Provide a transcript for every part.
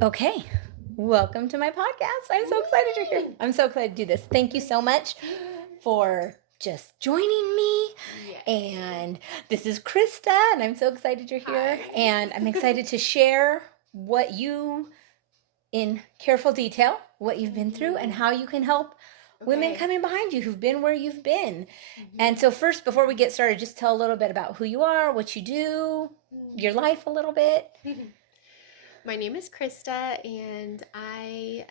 Okay, welcome to my podcast. I'm so excited you're here. I'm so excited to do this. Thank you so much for just joining me. Yes. And this is Christa, and I'm so excited you're here. Hi. And I'm excited to share what you, in careful detail, what you've been through and how you can help women Okay. coming behind you who've been where you've been. And Mhm. so, first, before we get started, just tell a little bit about who you are, what you do, your life a little bit. My name is Krista, and I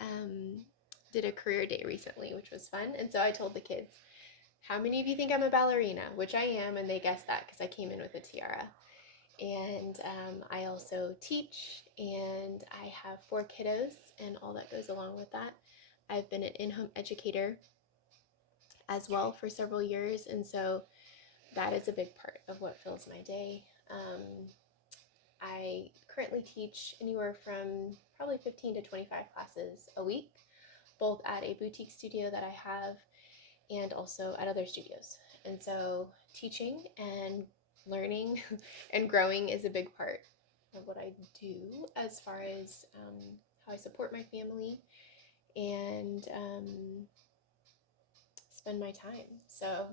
did a career day recently, which was fun. And so I told the kids, "How many of you think I'm a ballerina?" Which I am, and they guessed that because I came in with a tiara. And I also teach, and I have 4 kiddos, and all that goes along with that. I've been an in-home educator as well for several years, and so that is a big part of what fills my day. I currently teach anywhere from probably 15 to 25 classes a week, both at a boutique studio that I have and also at other studios. And so teaching and learning and growing is a big part of what I do as far as how I support my family and spend my time. So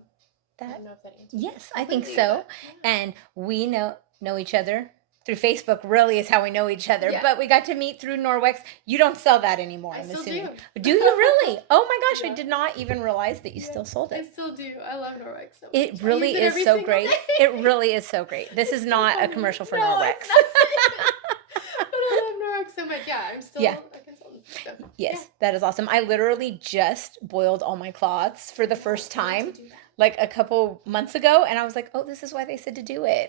I That don't know if that answers it Yes, I think completely, so. but yeah. And we know each other through Facebook. Really is how we know each other. Yeah, But we got to meet through Norwex. You don't sell that anymore, I I'm still do. assuming. Do you really? Oh my gosh, I Yeah. did not even realize that you Yeah, still sold I it. still do. I love Norwex so It much. I use really it is every so single great. day. It really is so great. This is It's so not a funny. commercial for No, Norwex. it's not. But I love Norwex so much. Yeah, I'm Yeah. still a consultant. So yeah. Yes, that is awesome. I literally just boiled all my cloths for the Oh, first I need to time do that. like a couple months ago, and I was like, "Oh, this is why they said to do it."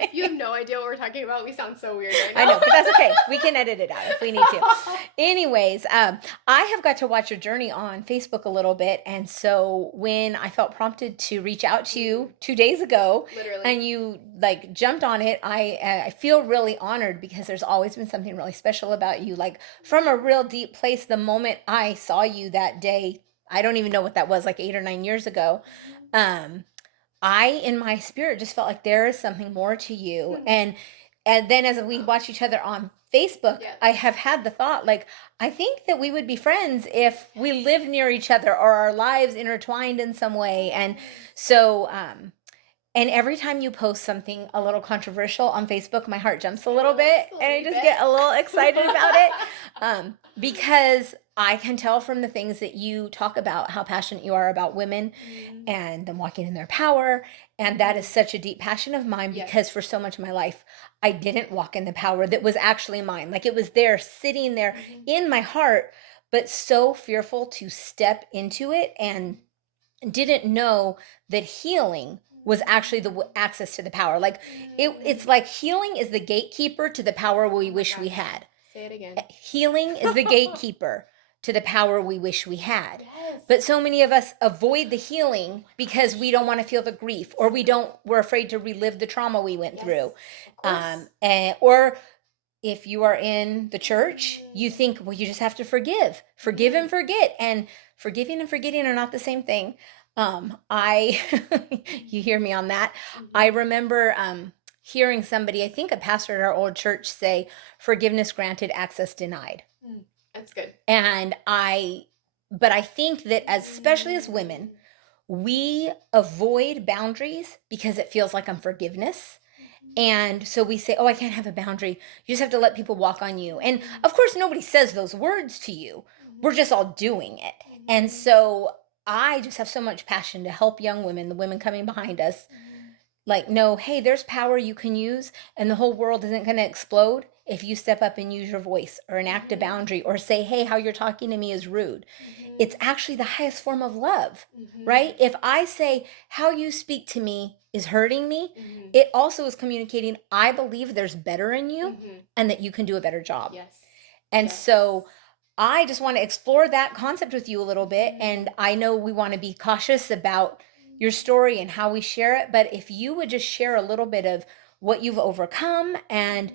If you have no idea what we're talking about, we sound so weird right I now. know, but that's okay. We can edit it out if we need to. Anyways, I have got to watch your journey on Facebook a little bit, and so when I felt prompted to reach out to you 2 days ago, Literally. and you like jumped on it, I feel really honored because there's always been something really special about you. Like from a real deep place, the moment I saw you that day, I don't even know what that was, like 8 or 9 years ago. Um, I in my spirit just felt like there is something more to you. And then as we watch each other on Facebook, Yeah. I have had the thought like I think that we would be friends if we lived near each other or our lives intertwined in some way. And so and every time you post something a little controversial on Facebook, my heart jumps a little bit Just a and I wee just bit. get a little excited about it. Because I can tell from the things that you talk about how passionate you are about women Mhm. and them walking in their power. And that is such a deep passion of mine because Yes. for so much of my life, I didn't walk in the power that was actually mine. Like it was there sitting there Mhm. in my heart, but so fearful to step into it and didn't know that healing was actually the access to the power. Like it's Mm. like healing is the gatekeeper to the power we Oh my wish we gosh. had. Say it again. Healing is the gatekeeper to the power we wish we had. Yes. But so many of us avoid the healing Oh my because gosh. we don't want to feel the grief or we're afraid to relive the trauma we went Yes, through. of course. Or if you are in the church, Mm. you think, well, you just have to forgive and Mhm. forget. And forgiving and forgetting are not the same thing. I, you hear me on that. I Mhm. remember hearing somebody, I think a pastor at our old church, say, forgiveness granted, access denied. Mm. That's good. And but I think that especially as women, Mm. we avoid boundaries because it feels like unforgiveness. Mhm. And so we say, oh, I can't have a boundary. You just have to let people walk on you. And Mhm. of course, nobody says those words to you. We're Mhm. just all doing it. And Mhm. so I just have so much passion to help young women, the women coming behind us, Mhm. like know, hey, there's power you can use, and the whole world isn't going to explode if you step up and use your voice or enact a Mhm. boundary or say, hey, how you're talking to me is rude. It's Mhm. actually the highest form of love, right? Mhm. If I say how you speak to me is hurting me, Mhm. it also is communicating I believe there's better in you Mhm. and that you can do a better job. Yes. And Yes. so I just want to explore that concept with you a little bit. And Mhm. I know we want to be cautious about your story and how we share it. But if you would just share a little bit of what you've overcome and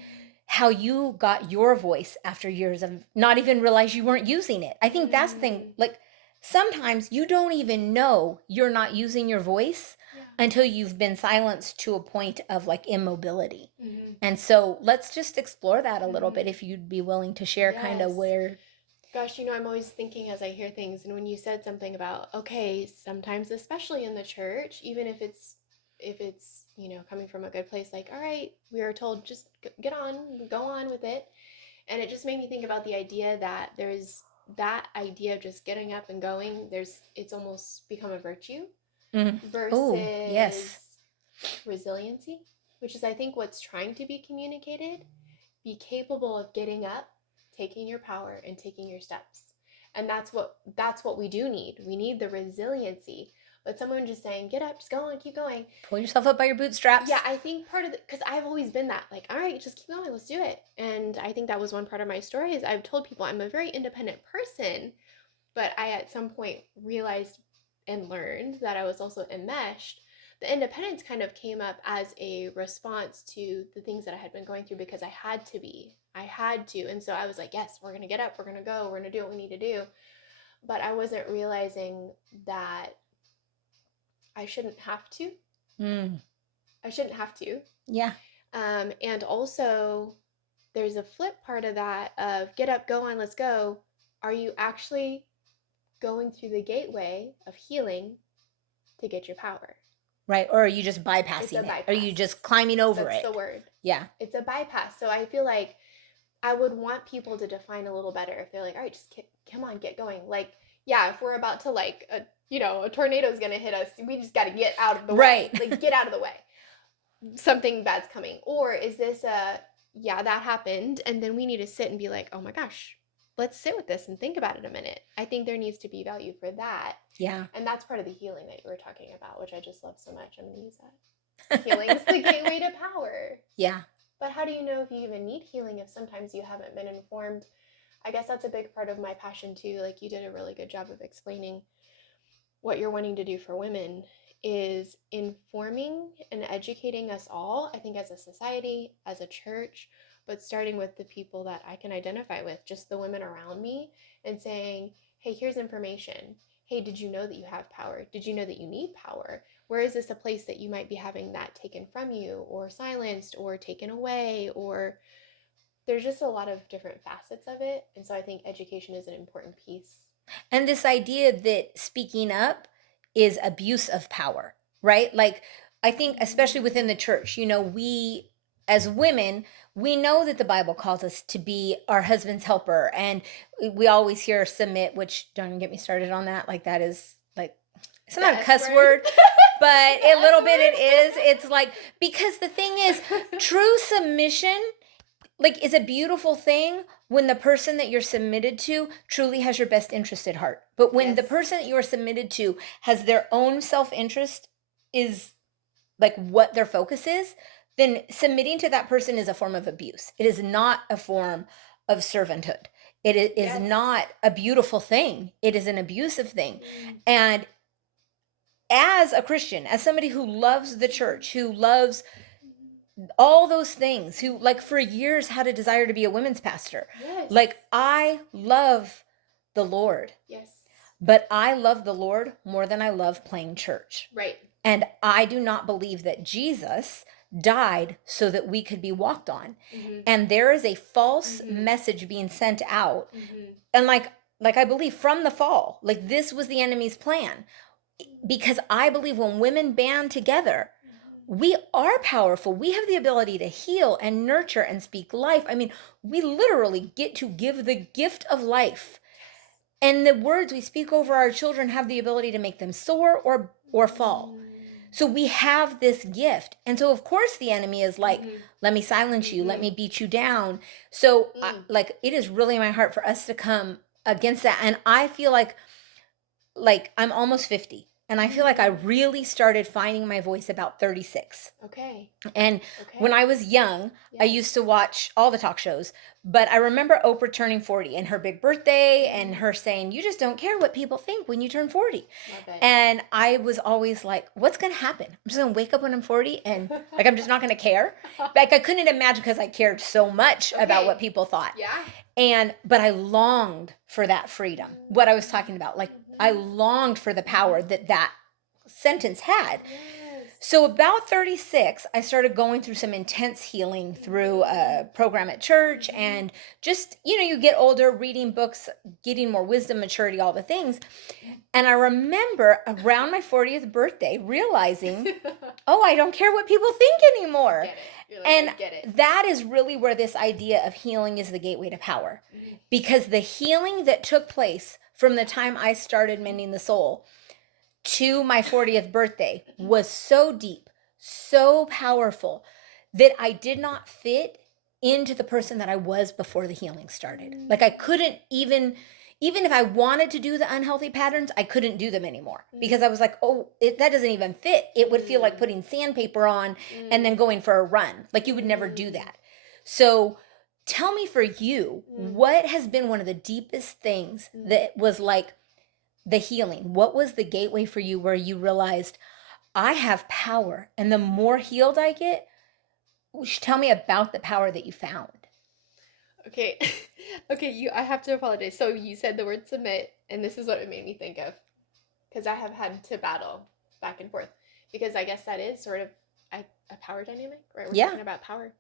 how you got your voice after years of not even realize you weren't using it. I think that's the thing. Mm. Like sometimes you don't even know you're not using your voice Yeah. until you've been silenced to a point of like immobility. Mm-hmm. And so let's just explore that a little Mm-hmm. bit if you'd be willing to share kind of Yes. where. Gosh, I'm always thinking as I hear things, and when you said something about, okay, sometimes especially in the church, even if it's coming from a good place, like, all right, we are told just get on, go on with it. And it just made me think about the idea that there's that idea of just getting up and going, it's almost become a virtue Mm. Oh, versus yes. resiliency, which is I think what's trying to be communicated. Be capable of getting up, taking your power and taking your steps. And that's what we do need. We need the resiliency. But someone just saying, get up, just go on, keep going. Pull yourself up by your bootstraps. Yeah, I think part of the, because I've always been that, like, all right, just keep going, let's do it. And I think that was one part of my story is I've told people I'm a very independent person, but I at some point realized and learned that I was also enmeshed. The independence kind of came up as a response to the things that I had been going through because I had to be. I had to. And so I was like, yes, we're going to get up, we're going to go, we're going to do what we need to do. But I wasn't realizing that I shouldn't have to. Mm. I shouldn't have to. Yeah. And also, there's a flip part of that of get up, go on, let's go. Are you actually going through the gateway of healing to get your power? Right. Or are you just It's a bypassing it? Are you bypass. just climbing over That's the it? word. Yeah. It's a bypass. So I feel like I would want people to define a little better if they're like, all right, just come on, get going. Like, yeah, if we're about to like, a tornado's gonna hit us, we just got to get out of the way. Right. Like, get out of the way. Something bad's coming. Or is this yeah, that happened, and then we need to sit and be like, oh my gosh, let's sit with this and think about it a minute. I think there needs to be value for that. Yeah. And that's part of the healing that you were talking about, which I just love so much. I'm going to use that. Healing's the gateway to power. Yeah. But how do you know if you even need healing if sometimes you haven't been informed? I guess that's a big part of my passion too. Like you did a really good job of explaining what you're wanting to do for women is informing and educating us all, I think as a society, as a church, but starting with the people that I can identify with, just the women around me, and saying, hey, here's information. Hey, did you know that you have power? Did you know that you need power? Where is this a place that you might be having that taken from you or silenced or taken away? Or there's just a lot of different facets of it. And so I think education is an important piece. And this idea that speaking up is abuse of power, right? Like, I think, especially within the church, we as women, we know that the Bible calls us to be our husband's helper. And we always hear submit, which don't even get me started on that. Like, that is like, it's not a cuss word, but a little bit it is. It's like, because the thing is, true submission like is a beautiful thing when the person that you're submitted to truly has your best interest at heart. But when the person that you are submitted to has their own self-interest is like what their focus is, then submitting to that person is a form of abuse. It is not a form of servanthood. It is not a beautiful thing. It is an abusive thing. And as a Christian, as somebody who loves the church, who loves all those things, who like for years had a desire to be a women's pastor. Yes. Like I love the Lord. Yes. But I love the Lord more than I love playing church. Right. And I do not believe that Jesus died so that we could be walked on. Mm-hmm. And there is a false message being sent out. Mm-hmm. And like I believe from the fall, like this was the enemy's plan. Because I believe when women band together, we are powerful. We have the ability to heal and nurture and speak life. I mean, we literally get to give the gift of life. And the words we speak over our children have the ability to make them soar or fall. So we have this gift. And so, of course, the enemy is like, let me silence you. Let me beat you down. So, it is really my heart for us to come against that. And I feel like I'm almost 50. And I feel like I really started finding my voice about 36. Okay. And when I was young, I used to watch all the talk shows. But I remember Oprah turning 40 and her big birthday and her saying, you just don't care what people think when you turn 40. And I was always like, what's going to happen? I'm just going to wake up when I'm 40 and like, I'm just not going to care. Like I couldn't imagine because I cared so much about what people thought. Yeah. But I longed for that freedom. What I was talking about, like I longed for the power that sentence had. Yes. So about 36, I started going through some intense healing through a program at church, Mm-hmm. and just, you get older, reading books, getting more wisdom, maturity, all the things. And I remember around my 40th birthday realizing, oh, I don't care what people think You anymore. get it. You're like, I And get it. that is really where this idea of healing is the gateway to power. Mm-hmm. Because the healing that took place from the time I started mending the soul to my 40th birthday was so deep, so powerful, that I did not fit into the person that I was before the healing started. Like I couldn't even if I wanted to do the unhealthy patterns, I couldn't do them anymore because I was like, oh, that doesn't even fit. It would feel like putting sandpaper on and then going for a run. Like you would never do that. So tell me, for you, what has been one of the deepest things that was like the healing? What was the gateway for you where you realized I have power, and the more healed I get? Tell me about the power that you found. Okay. Okay, I have to apologize. So you said the word submit, and this is what it made me think of. Because I have had to battle back and forth. Because I guess that is sort of a power dynamic, right? We're Yeah. talking about power.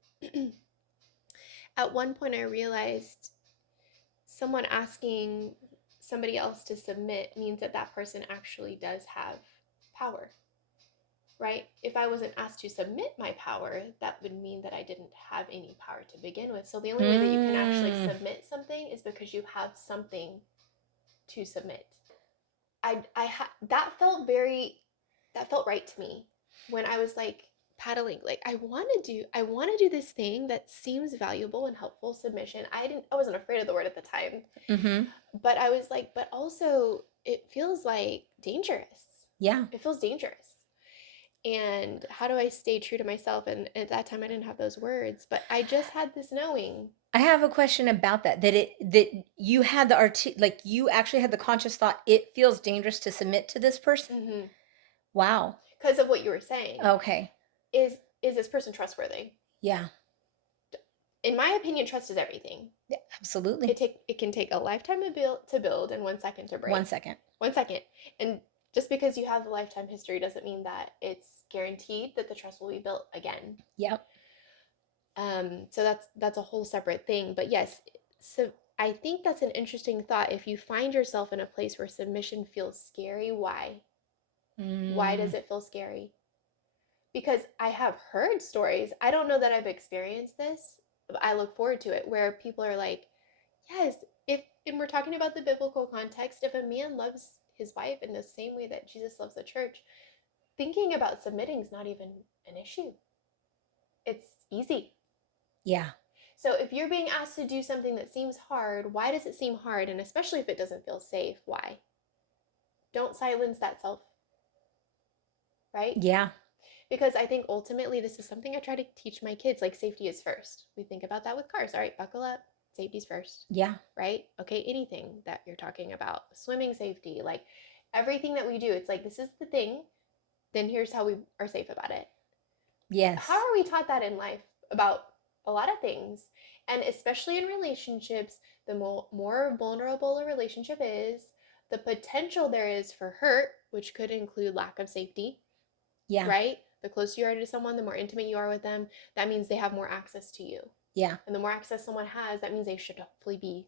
At one point, I realized someone asking somebody else to submit means that that person actually does have power, right? If I wasn't asked to submit my power, that would mean that I didn't have any power to begin with. So the only way that you can actually submit something is because you have something to submit. That felt that felt right to me when I was like paddling. Like I want to do this thing that seems valuable and helpful. Submission. I wasn't afraid of the word at the time, Mm-hmm. but I was like, but also it feels like dangerous. Yeah. It feels dangerous. And how do I stay true to myself? And at that time I didn't have those words, but I just had this knowing. I have a question about that. That you had the like you actually had the conscious thought. It feels dangerous to submit to this person. Mm-hmm. Wow. Because of what you were saying. Okay. Is this person trustworthy? Yeah. In my opinion, trust is everything. Yeah, absolutely. It can take a lifetime to build and 1 second to break. 1 second. 1 second. And just because you have the lifetime history doesn't mean that it's guaranteed that the trust will be built again. Yep. So that's a whole separate thing. But yes, so I think that's an interesting thought. If you find yourself in a place where submission feels scary, why? Why does it feel scary? Because I have heard stories. I don't know that I've experienced this. But I look forward to it where people are like, yes, if and we're talking about the biblical context, if a man loves his wife in the same way that Jesus loves the church, thinking about submitting is not even an issue. It's easy. Yeah. So if you're being asked to do something that seems hard, why does it seem hard? And especially if it doesn't feel safe, why? Don't silence that self, right? Yeah. Because I think ultimately this is something I try to teach my kids, like safety is first. We think about that with cars. All right, buckle up. Safety's first. Yeah. Right? Okay, anything that you're talking about, swimming safety, like everything that we do, it's like this is the thing, then here's how we are safe about it. Yes. How are we taught that in life about a lot of things? And especially in relationships, the more vulnerable a relationship is, the potential there is for hurt, which could include lack of safety. Yeah. Right? The closer you are to someone, the more intimate you are with them, that means they have more access to you. Yeah. And the more access someone has, that means they should hopefully be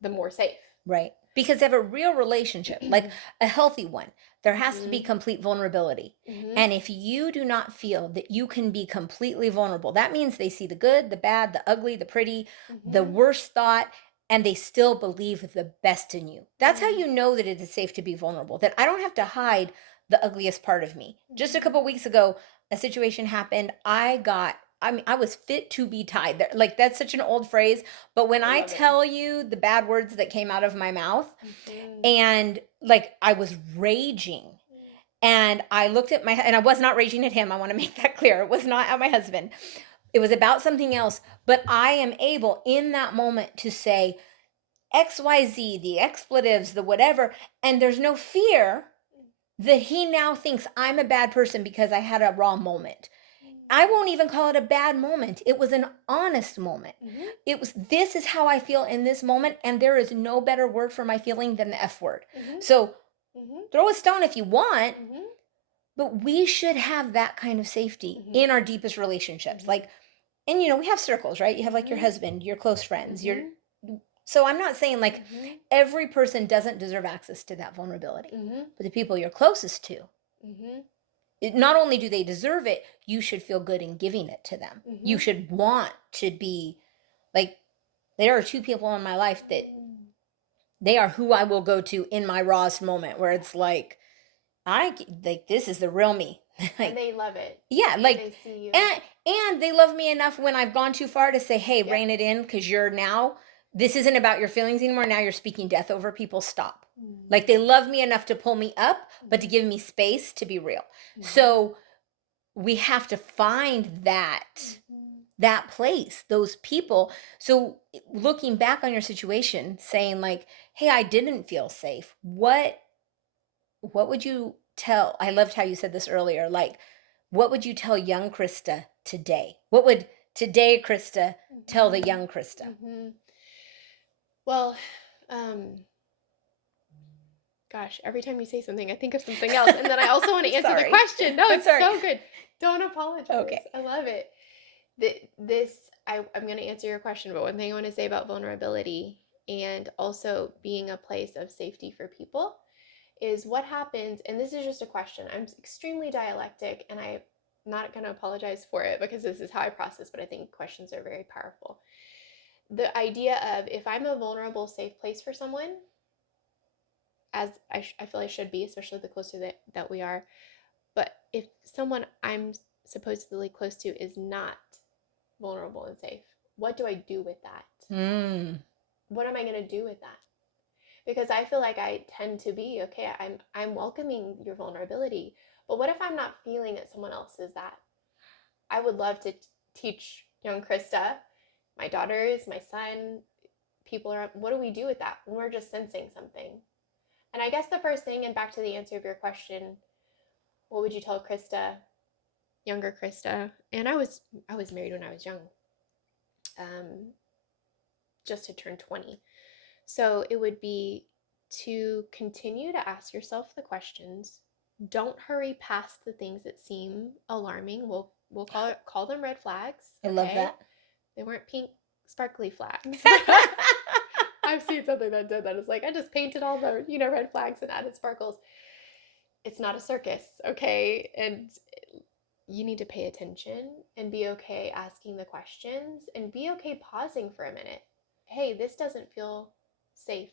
the more safe. Right. Because they have a real relationship, like a healthy one, there has to be Mhm. complete vulnerability. Mhm. And if you do not feel that you can be completely vulnerable, that means they see the good, the bad, the ugly, the pretty, the Mhm. worst thought, and they still believe the best in you. That's how Mhm. you know that it is safe to be vulnerable, that I don't have to hide the ugliest part of me. Just a Mhm. couple weeks ago, a situation happened. I was fit to be tied. Like, that's such an old phrase, but when I I love it. tell you the bad words that came out of my mouth, Mhm. and like I was raging, and I looked at and I was not raging at him. I want to make that clear. It was not at my husband. It was about something else. But I am able in that moment to say XYZ, the expletives, the whatever, and there's no fear that he now thinks I'm a bad person because I had a raw moment. I won't even call it a bad moment. It was an honest moment. Mhm. This is how I feel in this moment, and there is no better word for my feeling than the F word. Mhm. So Mhm. throw a stone if you want, Mhm. But we should have that kind of safety Mhm. in our deepest relationships. Mhm. Like, and you know, we have circles, right? You have like your Mhm. husband, your close friends, your Mhm. so I'm not saying like Mhm. every person doesn't deserve access to that vulnerability. Mhm. But the people you're closest to, Mhm. not only do they deserve it, you should feel good in giving it to them. You Mhm. should want to be like, there are two people in my life that Mm. they are who I will go to in my rawest moment where it's like, like, this is the real me. And Like, they love it. yeah, like, They see you. and they love me enough when I've gone too far to say, hey, Yep. rein it in, because you're now, this isn't about your feelings anymore. Now you're speaking death over people. Stop. Like, Mm. they love me enough to pull me up, but to Mhm. give me space to be real. Mhm. So we have to find Mhm. that place, those people. So looking back on your situation, saying like, hey, I didn't feel safe. What would you tell? I loved how you said this earlier. Like, what would you tell young Krista today? What would today Krista tell the Mhm. young Krista? Mhm. Well, um, gosh, every time you say something, I think of something else. And then I also want to I'm answer the sorry. question. No, I'm it's sorry. so good. Don't apologize. Okay. I love it. I'm going to answer your question, but one thing I want to say about vulnerability and also being a place of safety for people is what happens, and this is just a question. I'm extremely dialectic and I'm not going to apologize for it because this is how I process, but I think questions are very powerful. The idea of if I'm a vulnerable, safe place for someone, as I feel I should be, especially the closer that we are. But if someone I'm supposedly close to is not vulnerable and safe, what do I do with that? Mm. What am I going to do with that? Because I feel like I tend to be okay. I'm welcoming your vulnerability, but what if I'm not feeling that someone else is that? I would love to teach young Krista, my daughters, my son, people are. What do we do with that when we're just sensing something? And I guess the first thing, and back to the answer of your question, what would you tell Krista, younger Krista? And I was married when I was young, um, just to turn 20. So it would be to continue to ask yourself the questions. Don't hurry past the things that seem alarming. We'll call them red flags, I love okay? that. They weren't pink sparkly flags. I've seen something that did that. It's like I just painted all the red flags and added sparkles. It's not a circus, okay? And you need to pay attention and be okay asking the questions and be okay pausing for a minute. Hey, this doesn't feel safe.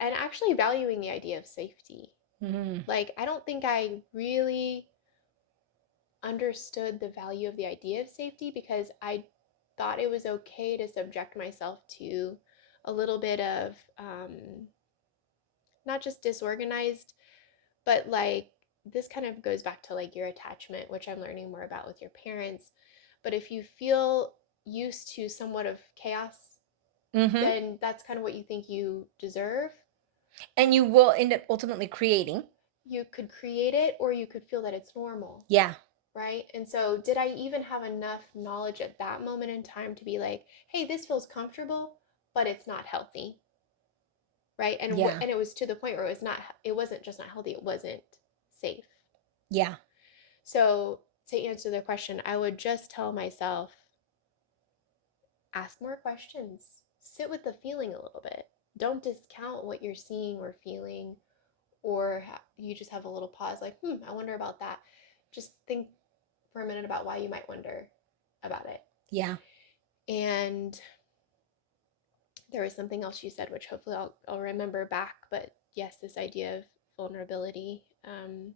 And actually valuing the idea of safety. Mm. Like, I don't think I really understood the value of the idea of safety because I thought it was okay to subject myself to a little bit of not just disorganized, but like this kind of goes back to like your attachment, which I'm learning more about with your parents. But if you feel used to somewhat of chaos, Hmm. then that's kind of what you think you deserve. And you will end up ultimately creating. You could create it or you could feel that it's normal, Yeah. right? And so, did I even have enough knowledge at that moment in time to be like, hey, this feels comfortable, but it's not healthy, right? Yeah. And it was to the point where it wasn't just not healthy, it wasn't safe. Yeah. So, to answer the question, I would just tell myself, ask more questions, sit with the feeling a little bit. Don't discount what you're seeing or feeling, or you just have a little pause, like, I wonder about that. Just think for a minute about why you might wonder about it. Yeah. And there was something else you said, which hopefully I'll remember back. But yes, this idea of vulnerability. And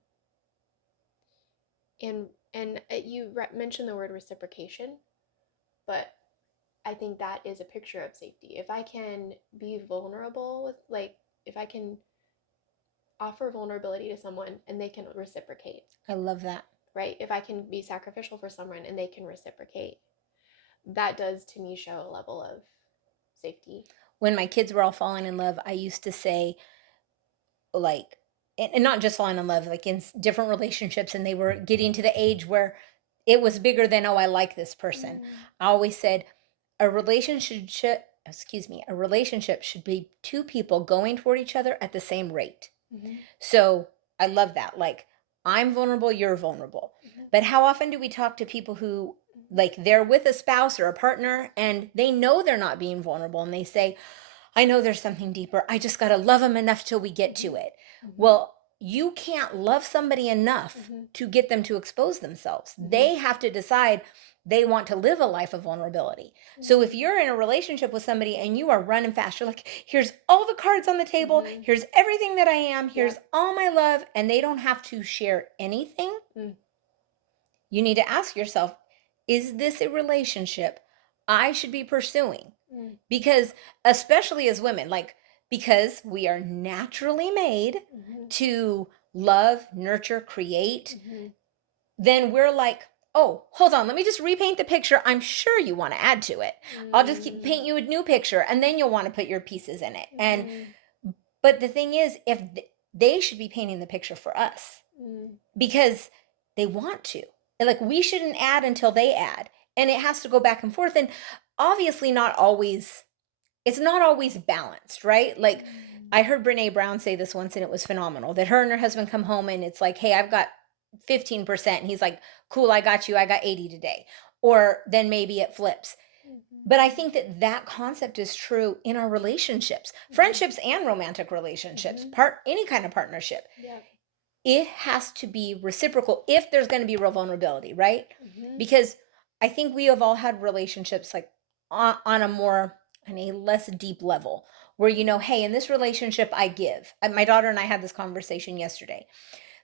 you mentioned the word reciprocation, but I think that is a picture of safety. If I can be vulnerable with, like, if I can offer vulnerability to someone and they can reciprocate, I love that. right? If I can be sacrificial for someone and they can reciprocate, that does to me show a level of safety. When my kids were all falling in love, I used to say, like, and not just falling in love, like in different relationships, and they were getting to the age where it was bigger than, oh, I like this person. Mm. I always said, a relationship a relationship should be two people going toward each other at the same rate. Mm-hmm. So I love that. Like, I'm vulnerable, you're vulnerable. Mhm. But how often do we talk to people who, Mhm. like, they're with a spouse or a partner and they know they're not being vulnerable and they say, I know there's something deeper. I just got to love them enough till we get to Mhm. it. Mhm. Well, you can't love somebody enough Mhm. to get them to expose themselves. Mhm. They have to decide they want to live a life of vulnerability. So if Mhm. you're in a relationship with somebody and you are running fast, you're like, here's all the cards on the table, Mhm. here's everything that I am, here's Yep. all my love, and they don't have to share anything. Mm. You need to ask yourself, is this a relationship I should be pursuing? Mm. Because, especially as women, like, because we are naturally made Mhm. to love, nurture, create, Mhm. then we're like, oh, hold on, let me just repaint the picture. I'm sure you want to add to it. I'll just keep Mm. paint you a new picture and then you'll want to put your pieces in it. And Mhm. but the thing is, if they should be painting the picture for us Mm. because they want to. And, like, we shouldn't add until they add. And it has to go back and forth. And obviously not always, it's not always balanced, right? Like, Mm. I heard Brene Brown say this once and it was phenomenal, that her and her husband come home and it's like, hey, I've got 15%. And he's like, cool, I got you. I got 80 today. Or then maybe it flips. Mhm. But I think that that concept is true in our relationships, Mhm. friendships and romantic relationships, Mhm. any kind of partnership. Yep. It has to be reciprocal if there's going to be real vulnerability, right? Mhm. Because I think we have all had relationships like on a more, on a less deep level where, Mhm. hey, in this relationship I give. My daughter and I had this conversation yesterday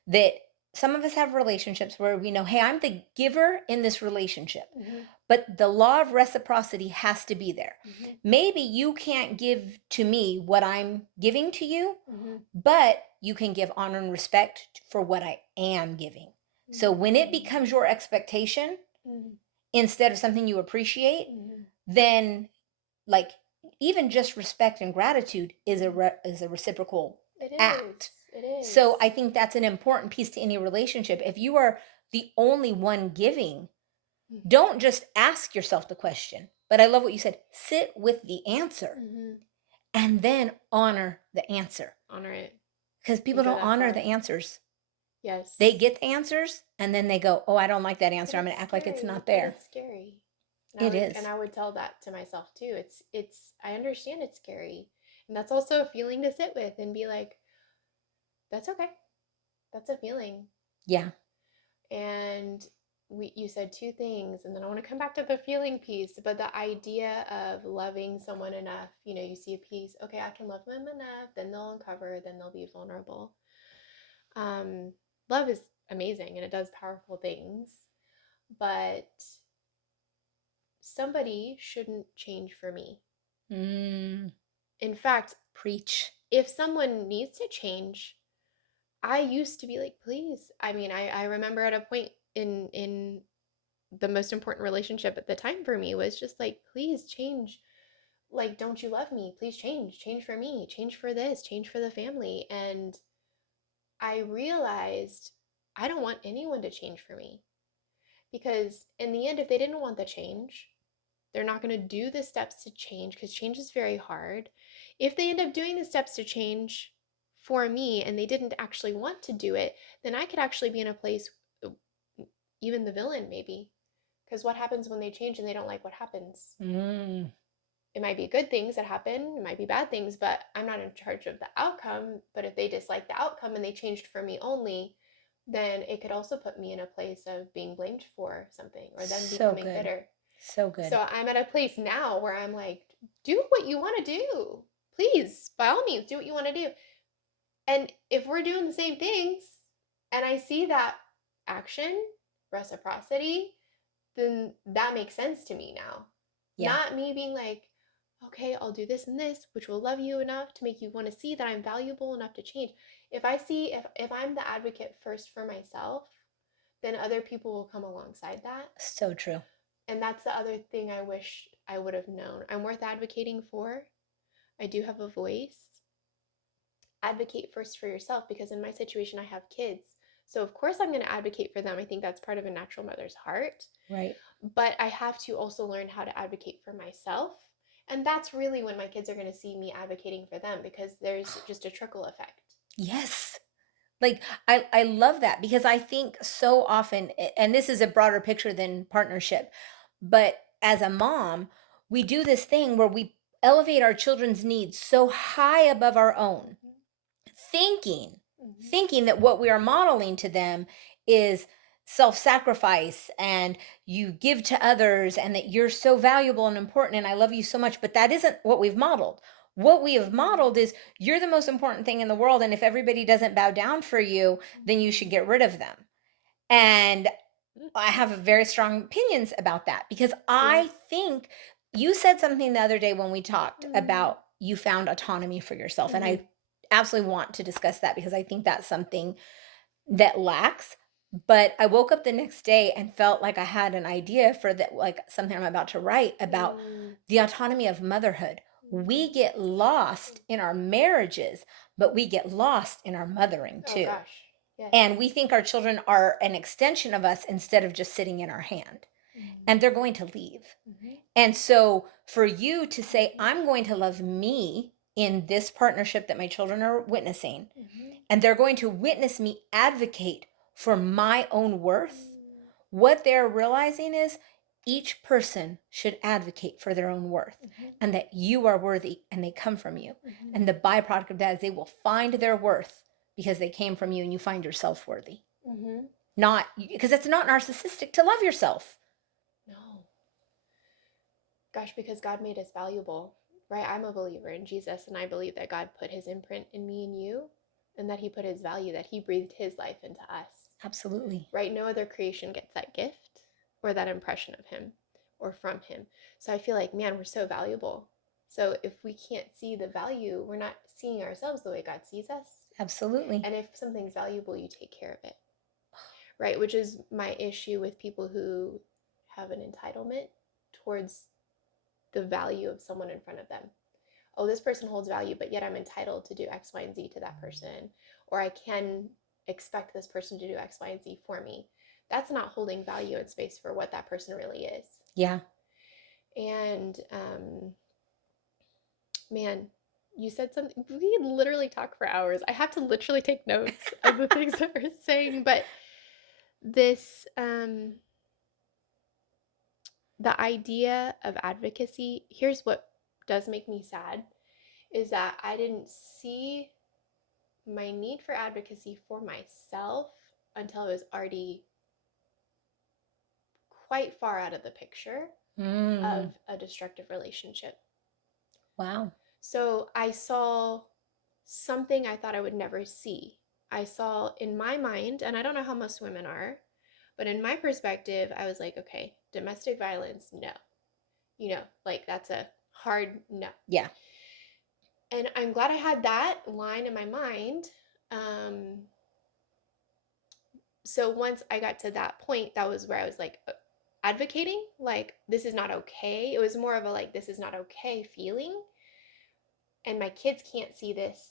that some of us have relationships where we know, hey, I'm the giver in this relationship, Mhm. but the law of reciprocity has to be there. Mhm. Maybe you can't give to me what I'm giving to you, Mhm. but you can give honor and respect for what I am giving. So when it Mhm. becomes your expectation Mhm. instead of something you appreciate, Mhm. then, like, even just respect and gratitude is Mhm. is a reciprocal It act. is. It is. So I think that's an important piece to any relationship. If you are the only one giving, Mhm. don't just ask yourself the question. But I love what you said. Sit with the answer Mhm. and then honor the answer. Honor it. Because people And go don't that honor the far. answers. They Yes. get the answers and then they go, "Oh, I don't like that But answer. I'm it's going to act like it's scary. not It there." is scary. It is. I would tell that to myself too. It's I understand it's scary. And that's also a feeling to sit with and be like, that's okay. That's a feeling. Yeah. And you said two things, and then I want to come back to the feeling piece, but the idea of loving someone enough, you see a piece, okay, I can love them enough, then they'll uncover, then they'll be vulnerable. Um, Love is amazing and it does powerful things, but somebody shouldn't change for me. Mm, In fact, preach. if someone needs to change, I used to be like, please. I mean, I remember at a point in the most important relationship at the time for me was just like, please change. Like, don't you love me? Please change. Change for me. Change for this. Change for the family. And I realized I don't want anyone to change for me because in the end, if they didn't want the change, they're not going to do the steps to change because change is very hard. If they end up doing the steps to change for me and they didn't actually want to do it, then I could actually be in a place, even the villain maybe. Because what happens when they change and they don't like what happens? Mm, It might be good things that happen, it might be bad things, but I'm not in charge of the outcome. But if they dislike the outcome and they changed for me only, then it could also put me in a place of being blamed for something or them so becoming good. bitter. So good. So I'm at a place now where I'm like, do what you want to do. Please, by all means, do what you want to do. And if we're doing the same things and I see that action, reciprocity, then that makes sense to me now. Yeah. Not me being like, okay, I'll do this and this, which will love you enough to make you want to see that I'm valuable enough to change. If I'm the advocate first for myself, then other people will come alongside that. So true. And that's the other thing I wish I would have known. I'm worth advocating for. I do have a voice. Advocate first for yourself because in my situation, I have kids. So, of course, I'm going to advocate for them. I think that's part of a natural mother's heart. Right. But I have to also learn how to advocate for myself. And that's really when my kids are going to see me advocating for them because there's just a trickle effect. Yes. Like, I love that because I think so often, and this is a broader picture than partnership, but as a mom, we do this thing where we elevate our children's needs so high above our own, Mhm. thinking Mhm. thinking that what we are modeling to them is self-sacrifice and you give to others and that you're so valuable and important and I love you so much, but that isn't what we've modeled. What we have modeled is you're the most important thing in the world, and if everybody doesn't bow down for you, then you should get rid of them. And Mhm. I have very strong opinions about that because Yeah. I think you said something the other day when we talked Mm. about you found autonomy for yourself. And Mhm. I absolutely want to discuss that because I think that's something that lacks. But I woke up the next day and felt like I had an idea for that, like something I'm about to write about Mm. the autonomy of motherhood. We Mm. get lost in our marriages, but we get lost in our mothering Oh too. gosh. Yes. And we think our children are an extension of us instead of just sitting in our hand. And they're going to leave. Mm-hmm. And so for you to say, I'm going to love me in this partnership that my children are witnessing, Mm-hmm. and they're going to witness me advocate for my own worth, Mm-hmm. what they're realizing is each person should advocate for their own worth Mm-hmm. and that you are worthy and they come from you. Mm-hmm. And the byproduct of that is they will find their worth because they came from you and you find yourself worthy. Mm-hmm. Not because it's not narcissistic to love yourself. No. Gosh, because God made us valuable, right? I'm a believer in Jesus, and I believe that God put his imprint in me and you, and that he put his value, that he breathed his life into us, Absolutely. right? No other creation gets that gift or that impression of him or from him. So I feel like, man, we're so valuable. So if we can't see the value, we're not seeing ourselves the way God sees us. Absolutely. And if something's valuable, you take care of it, right? Which is my issue with people who have an entitlement towards the value of someone in front of them. Oh, this person holds value, but yet I'm entitled to do X, Y, and Z to that person. Or I can expect this person to do X, Y, and Z for me. That's not holding value and space for what that person really is. Yeah. And man, you said something. We literally talk for hours. I have to literally take notes of the things that we're saying. But this, the idea of advocacy, here's what does make me sad is that I didn't see my need for advocacy for myself until I was already quite far out of the picture Mm. of a destructive relationship. Wow. So I saw something I thought I would never see. I saw in my mind, and I don't know how most women are, but in my perspective, I was like, okay, domestic violence, no. Like that's a hard no. Yeah. And I'm glad I had that line in my mind. Um, so once I got to that point, that was where I was like advocating, like, this is not okay. It was more of a like, this is not okay feeling. And my kids can't see this.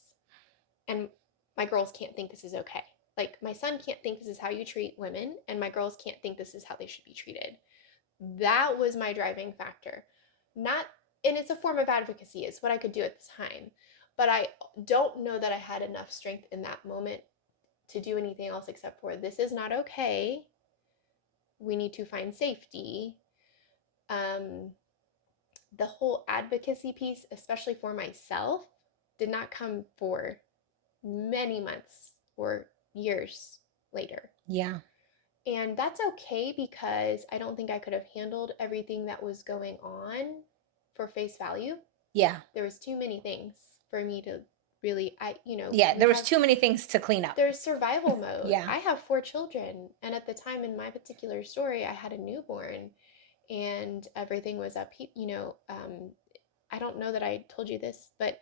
And my girls can't think this is okay. Like, my son can't think this is how you treat women. And my girls can't think this is how they should be treated. That was my driving factor. Not, and it's a form of advocacy, it's what I could do at the time. But I don't know that I had enough strength in that moment to do anything else except for this is not okay. We need to find safety. Um, the whole advocacy piece, especially for myself, did not come for many months or years later. Yeah. And that's okay because I don't think I could have handled everything that was going on for face value. Yeah. There was too many things for me to really Yeah. we There was have too many things to clean up. there's survival mode. Yeah. I have 4 children, and at the time in my particular story, I had a newborn, and everything was up. I don't know that I told you this, but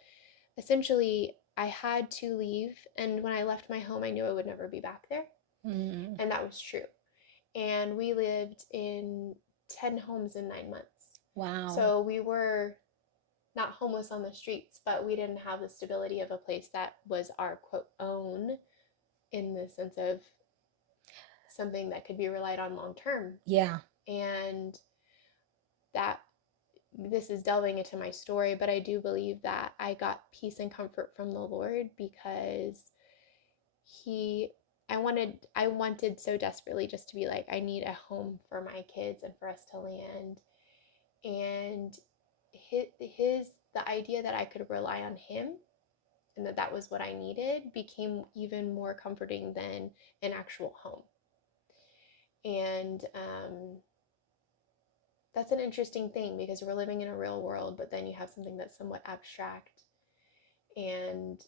essentially, I had to leave, and when I left my home, I knew I would never be back there, Mm. and that was true. And we lived in 10 homes in 9 months. Wow. So we were not homeless on the streets, but we didn't have the stability of a place that was our quote own in the sense of something that could be relied on long term. Yeah. And that this is delving into my story, but I do believe that I got peace and comfort from the Lord because he I wanted so desperately just to be like, I need a home for my kids and for us to land. And his the idea that I could rely on him and that that was what I needed became even more comforting than an actual home. And that's an interesting thing because we're living in a real world, but then you have something that's somewhat abstract, and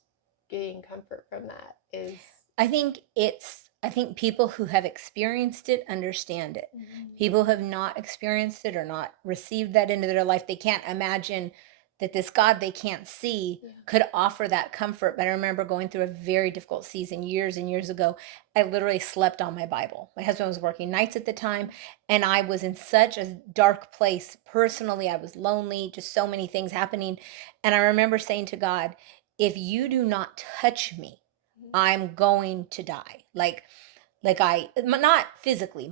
getting comfort from that is. I think people who have experienced it understand it. Mhm. People who have not experienced it or not received that into their life, they can't imagine that this God they can't see Yeah. could offer that comfort. But I remember going through a very difficult season years and years ago. I literally slept on my Bible. My husband was working nights at the time, and I was in such a dark place personally. I was lonely, just so many things happening. And I remember saying to God, if you do not touch me, Mhm. I'm going to die. Like not physically,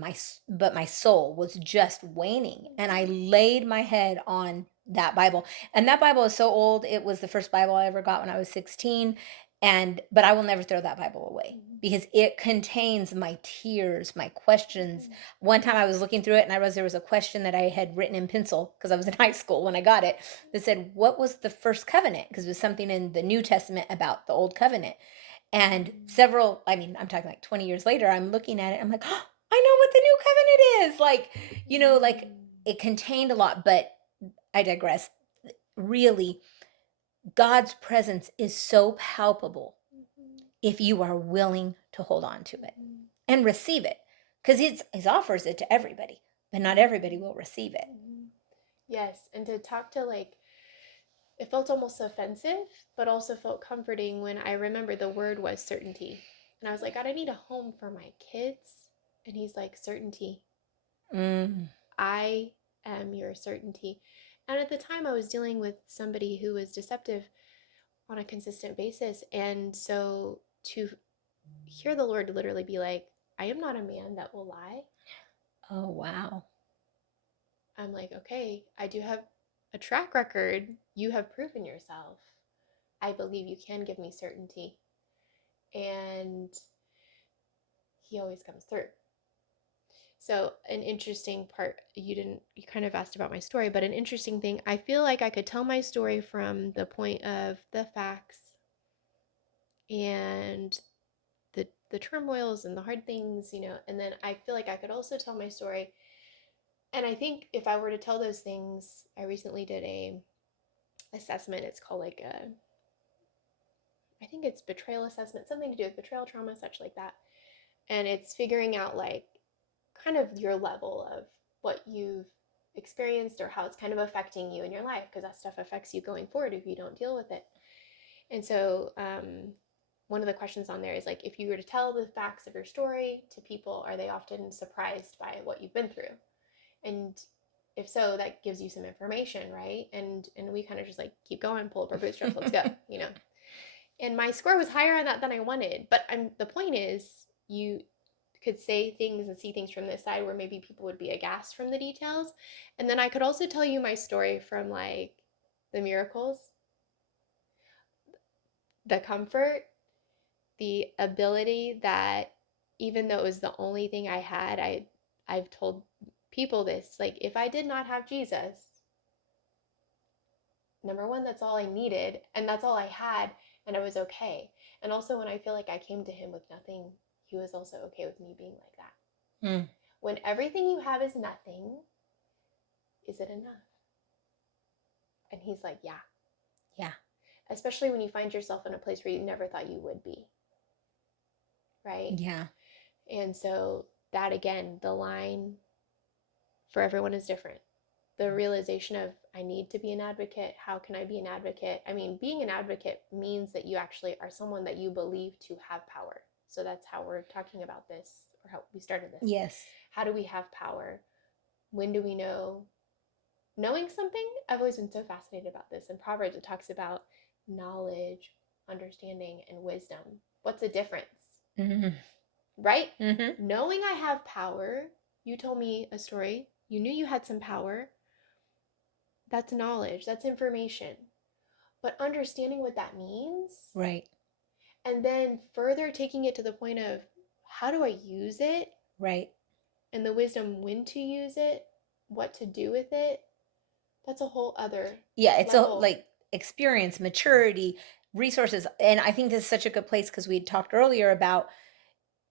but my soul was just waning, and I Mhm. laid my head on that Bible. And that Bible is so old. It was the first Bible I ever got when I was 16, and but I will never throw that Bible away Mhm. because it contains my tears, my questions. Mhm. One time I was looking through it and I realized there was a question that I had written in pencil because I was in high school when I got it that said, "What was the first covenant?" Because it was something in the New Testament about the old covenant. And Mhm. several, I mean, I'm talking like 20 years later, I'm looking at it, I'm like, oh, I know what the new covenant is. Like Mhm. it contained a lot, but I digress. Really, God's presence is so palpable Mhm. if you are willing to hold on to it Mhm. and receive it. Because he offers it to everybody, but not everybody Mhm. will receive it. Mhm. Yes, and to talk to like it felt almost offensive, but also felt comforting when I remember the word was certainty. And I was like, God, I need a home for my kids. And he's like, certainty. Mm. I am your certainty. And at the time, I was dealing with somebody who was deceptive on a consistent basis. And so to hear the Lord literally be like, I am not a man that will lie. Oh, wow. I'm like, okay, I do have a track record. You have proven yourself. I believe you can give me certainty. And he always comes through. So, an interesting part, you kind of asked about my story, but an interesting thing, I feel like I could tell my story from the point of the facts and the turmoils and the hard things, and then I feel like I could also tell my story. And I think if I were to tell those things, I recently did a assessment. It's called like I think it's betrayal assessment, something to do with betrayal trauma, such like that. And it's figuring out like kind of your level of what you've experienced or how it's kind of affecting you in your life, because that stuff affects you going forward if you don't deal with it. And so, one of the questions on there is like, if you were to tell the facts of your story to people, are they often surprised by what you've been through? And if so, that gives you some information, right? And we kind of just like keep going, pull up our bootstraps, let's go. And my score was higher on that than I wanted. But the point is, you could say things and see things from this side where maybe people would be aghast from the details. And then I could also tell you my story from like the miracles, the comfort, the ability that even though it was the only thing I had, I've told people this, like if I did not have Jesus, number one, that's all I needed and that's all I had, and I was okay. And also when I feel like I came to him with nothing, he was also okay with me being like that. Mm. When everything you have is nothing, is it enough? And he's like, yeah. Yeah. Especially when you find yourself in a place where you never thought you would be, right? Yeah. And so that again, the line for everyone is different. The realization of I need to be an advocate. How can I be an advocate? I mean, being an advocate means that you actually are someone that you believe to have power. So that's how we're talking about this, or how we started this. Yes. How do we have power? When do we know? Knowing something, I've always been so fascinated about this. In Proverbs, it talks about knowledge, understanding, and wisdom. What's the difference? Mm-hmm. Right? Mm-hmm. Knowing I have power, you told me a story, you knew you had some power. That's knowledge, that's information. But understanding what that means Right. And then further taking it to the point of how do I use it Right. and the wisdom when to use it, what to do with it. That's a whole other Yeah, it's a level. like experience, maturity, resources. And I think this is such a good place because we had talked earlier about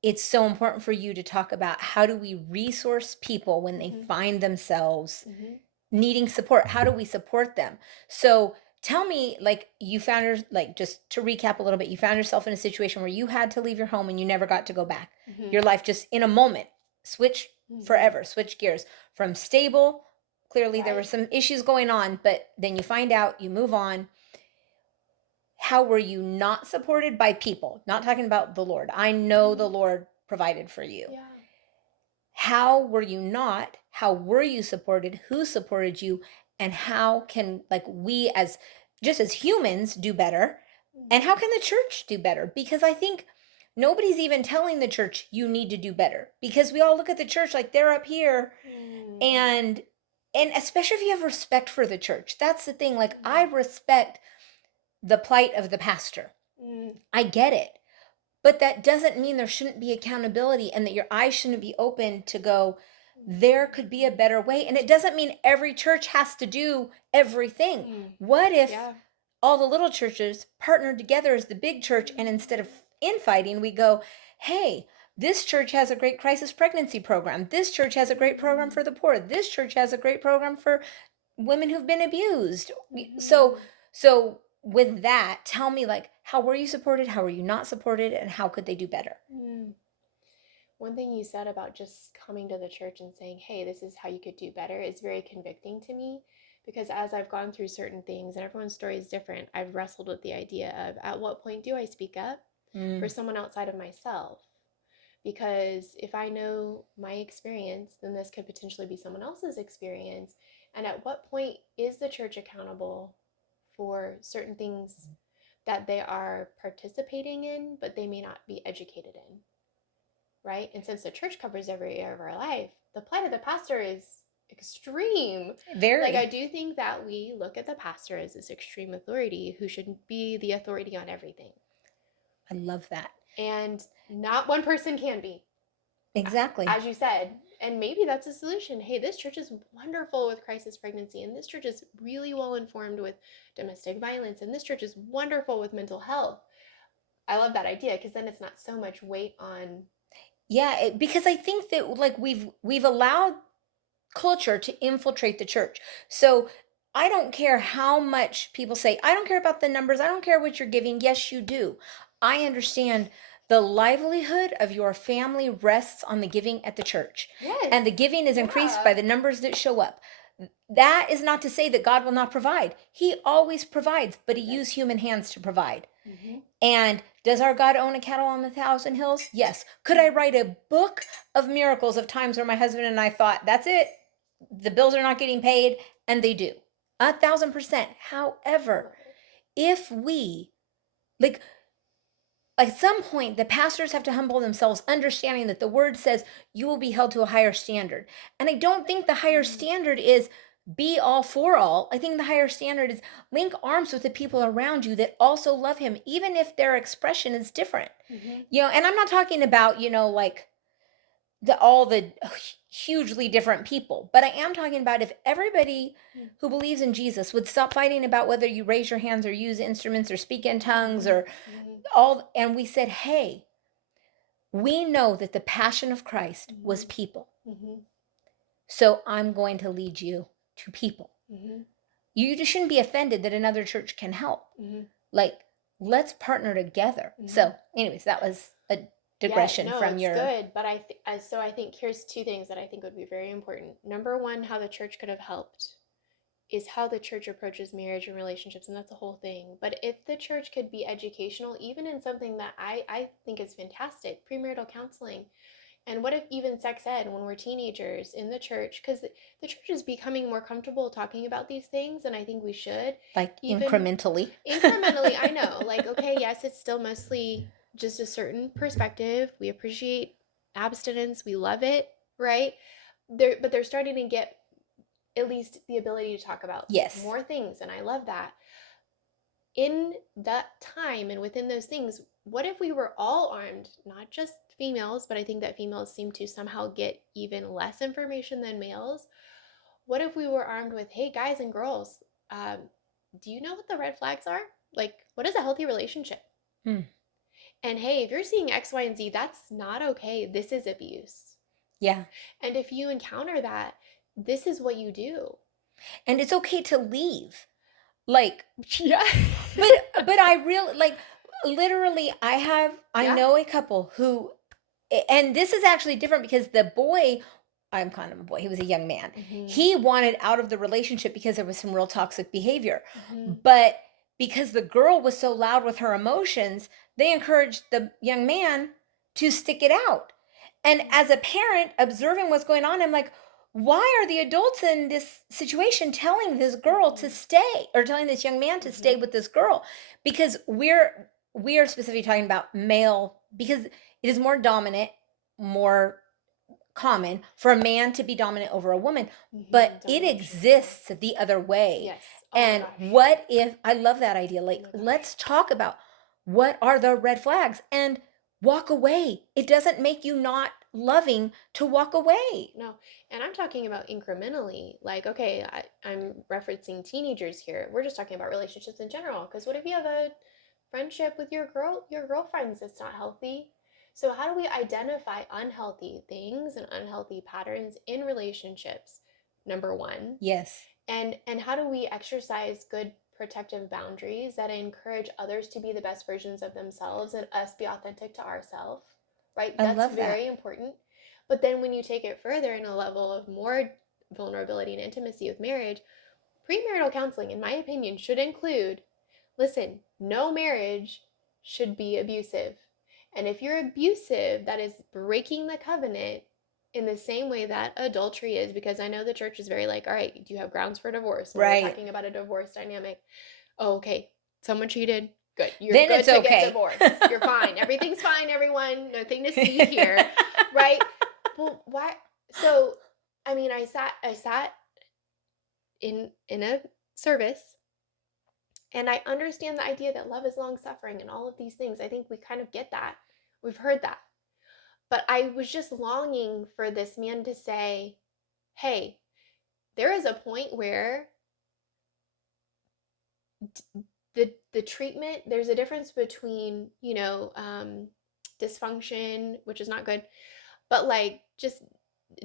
it's so important for you to talk about how do we resource people when they Mm-hmm. find themselves Mm-hmm. needing support? How do we support them? So tell me, like, you found your, like, just to recap a little bit, you found yourself in a situation where you had to leave your home and you never got to go back. Mm-hmm. Your life just in a moment switch Mm-hmm. forever, switch gears from stable. Clearly, there were Right. some issues going on, but then you find out, you move on. How were you not supported by people? Not talking about the Lord. I know the Mm-hmm. Lord provided for you. Yeah. How were you not? How were you supported? Who supported you? And how can, like, we as just as humans do better? And Mm-hmm. how can the church do better? Because I think nobody's even telling the church you need to do better, because we all look at the church like they're up here. Mm-hmm. And especially if you have respect for the church. That's the thing. Like, I Mm-hmm. respect the plight of the pastor. Mm-hmm. I get it. But that doesn't mean there shouldn't be accountability and that your eyes shouldn't be open to go, there could be a better way. And it doesn't mean every church has to do everything. Mm-hmm. What if Yeah. all the little churches partnered together as the big church, and instead of infighting, we go, hey, this church has a great crisis pregnancy program. This church has a great program Mm-hmm. for the poor. This church has a great program for women who've been abused. So Mm-hmm. so with that, tell me, like, how were you supported? How were you not supported? And how could they do better? Mm-hmm. One thing you said about just coming to the church and saying, hey, this is how you could do better is very convicting to me, because as I've gone through certain things, and everyone's story is different, I've wrestled with the idea of at what point do I speak up for Mm, someone outside of myself? Because if I know my experience, then this could potentially be someone else's experience. And at what point is the church accountable for certain things that they are participating in, but they may not be educated in? Right? And since the church covers every area of our life, the plight of the pastor is extreme. Like, I very. do think that we look at the pastor as this extreme authority who should be the authority on everything. I love that. And not one person can be, Exactly. as you said. And maybe that's a solution. Hey, this church is wonderful with crisis pregnancy, and this church is really well informed with domestic violence, and this church is wonderful with mental health. I love that idea, because then it's not so much weight on. Yeah, because I think that, like, we've allowed culture to infiltrate the church. So I don't care how much people say, I don't care about the numbers, I don't care what you're giving. Yes, you do. I understand the livelihood of your family rests on the giving at the church. Yes. And the giving is increased Yeah. by the numbers that show up. That is not to say that God will not provide. He always provides, but he Yes. used human hands to provide. Mm-hmm. And does our God own a cattle on the thousand hills? Yes. Could I write a book of miracles of times where my husband and I thought, that's it, the bills are not getting paid, and they do? 1,000%. However, if we, like, at some point, the pastors have to humble themselves, understanding that the word says you will be held to a higher standard. And I don't think the higher Mm-hmm. standard is be all for all. I think the higher standard is link arms with the people around you that also love him, even if their expression is different. Mm-hmm. And I'm not talking about, like all the hugely different people, but I am talking about if everybody who believes in Jesus would stop fighting about whether you raise your hands or use instruments or speak in tongues or Mm-hmm. all, and we said, hey, we know that the passion of Christ was Mm-hmm. people. Mm-hmm. So I'm going to lead you to people. Mm-hmm. You just shouldn't be offended that another church can help. Mm-hmm. Like, let's partner together. Mm-hmm. So, anyways, that was a Yeah, digression no, from it's your. good, but I think here's two things that I think would be very important. Number one, how the church could have helped is how the church approaches marriage and relationships, and that's a whole thing. But if the church could be educational, even in something that I think is fantastic, premarital counseling, and what if even sex ed when we're teenagers in the church? Because the church is becoming more comfortable talking about these things, and I think we should. Like, Even incrementally. incrementally, I know. Like, okay, yes, it's still mostly just a certain perspective. We appreciate abstinence, we love it, right? But they're starting to get at least the ability to talk about Yes. more things, and I love that. in that time and within those things, what if we were all armed, not just females, but I think that females seem to somehow get even less information than males. What if we were armed with, hey, guys and girls, um, do you know what the red flags are? Like, what is a healthy relationship? Hmm. And hey, if you're seeing X, Y, and Z, that's not okay. This is abuse. Yeah. And if you encounter that, this is what you do. And it's okay to leave. Like, Yeah. but I really like literally I Yeah. know a couple who, and this is actually different because the boy, I'm kind of a boy, he was a young man. Mm-hmm. He wanted out of the relationship because there was some real toxic behavior. Mm-hmm. But because the girl was so loud with her emotions, they encouraged the young man to stick it out. And Mm-hmm. as a parent observing what's going on, I'm like, why are the adults in this situation telling this girl to Mm-hmm. stay, or telling this young man to stay Mm-hmm. with this girl? Because we are specifically talking about male, because it is more dominant, more common for a man to be dominant over a woman, Mm-hmm. but it Domination. Yeah. exists the other way. Yes. Oh my And gosh. what if, I love that idea, Oh like my gosh. let's talk about what are the red flags and walk away. It doesn't make you not loving to walk away. No. And I'm talking about incrementally. Like, okay, I'm referencing teenagers here. We're just talking about relationships in general. Because what if you have a friendship with your girlfriends that's not healthy? So how do we identify unhealthy things and unhealthy patterns in relationships? Number one. Yes, And how do we exercise good protective boundaries that encourage others to be the best versions of themselves and us be authentic to ourselves, right? I That's love that. very important. But then when you take it further in a level of more vulnerability and intimacy with marriage, premarital counseling, in my opinion, should include, listen, no marriage should be abusive. And if you're abusive, that is breaking the covenant in the same way that adultery is, because I know the church is very like, all right, do you have grounds for divorce when we're Right. talking about a divorce dynamic? Oh, okay. Someone cheated. Good. You're Then good it's to get okay. divorced. You're fine. Everything's fine, everyone. Nothing to see here. Right? Well, why? So, I mean, I sat in a service, and I understand the idea that love is long suffering and all of these things. I think we kind of get that. We've heard that. But I was just longing for this man to say, hey, there is a point where the treatment, there's a difference between, dysfunction, which is not good, but like just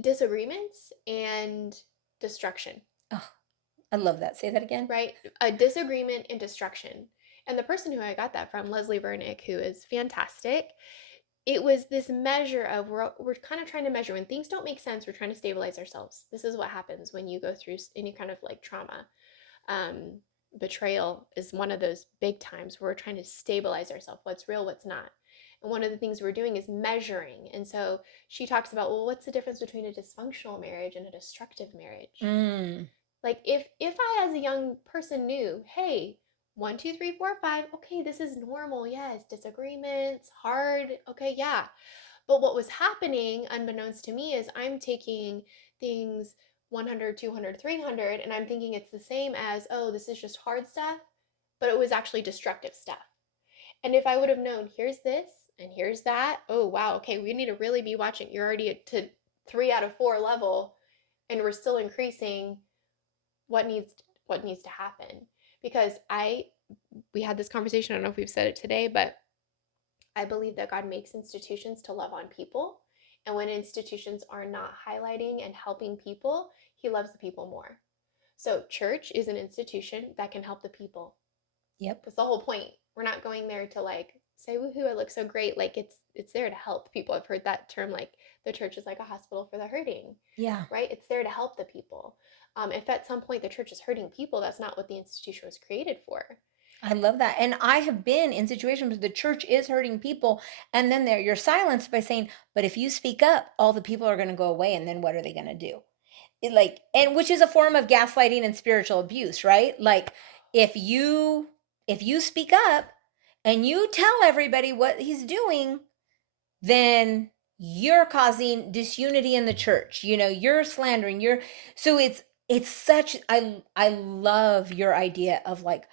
disagreements and destruction, Oh, I love that. Say that again. right? A disagreement and destruction. And the person who I got that from, Leslie Vernick, who is fantastic, it was this measure of we're kind of trying to measure when things don't make sense, we're trying to stabilize ourselves. This is what happens when you go through any kind of like trauma. um, Betrayal is one of those big times where we're trying to stabilize ourselves, what's real, what's not. And one of the things we're doing is measuring. And so she talks about, well, what's the difference between a dysfunctional marriage and a destructive marriage? Mm. Like if I as a young person knew, hey, 1, 2, 3, 4, 5, okay, this is normal. Yes, disagreements, hard. Okay, yeah. But what was happening, unbeknownst to me, is I'm taking things 100, 200, 300, and I'm thinking it's the same as, oh, this is just hard stuff, but it was actually destructive stuff. And if I would have known, here's this and here's that, oh, wow, okay, we need to really be watching. You're already at to 3 out of 4 level, and we're still increasing what needs to happen. Because we had this conversation, I don't know if we've said it today, but I believe that God makes institutions to love on people. And when institutions are not highlighting and helping people, he loves the people more. So, church is an institution that can help the people. Yep. That's the whole point. We're not going there to like say, woohoo, I look so great. Like it's there to help people. I've heard that term, like the church is like a hospital for the hurting, Yeah. right? It's there to help the people. If at some point the church is hurting people, that's not what the institution was created for. I love that. And I have been in situations where the church is hurting people, and then you're silenced by saying, but if you speak up, all the people are going to go away, and then what are they going to do? Like, and which is a form of gaslighting and spiritual abuse, right? Like, if you speak up and you tell everybody what he's doing, then you're causing disunity in the church. You're slandering. So it's such, I love your idea of like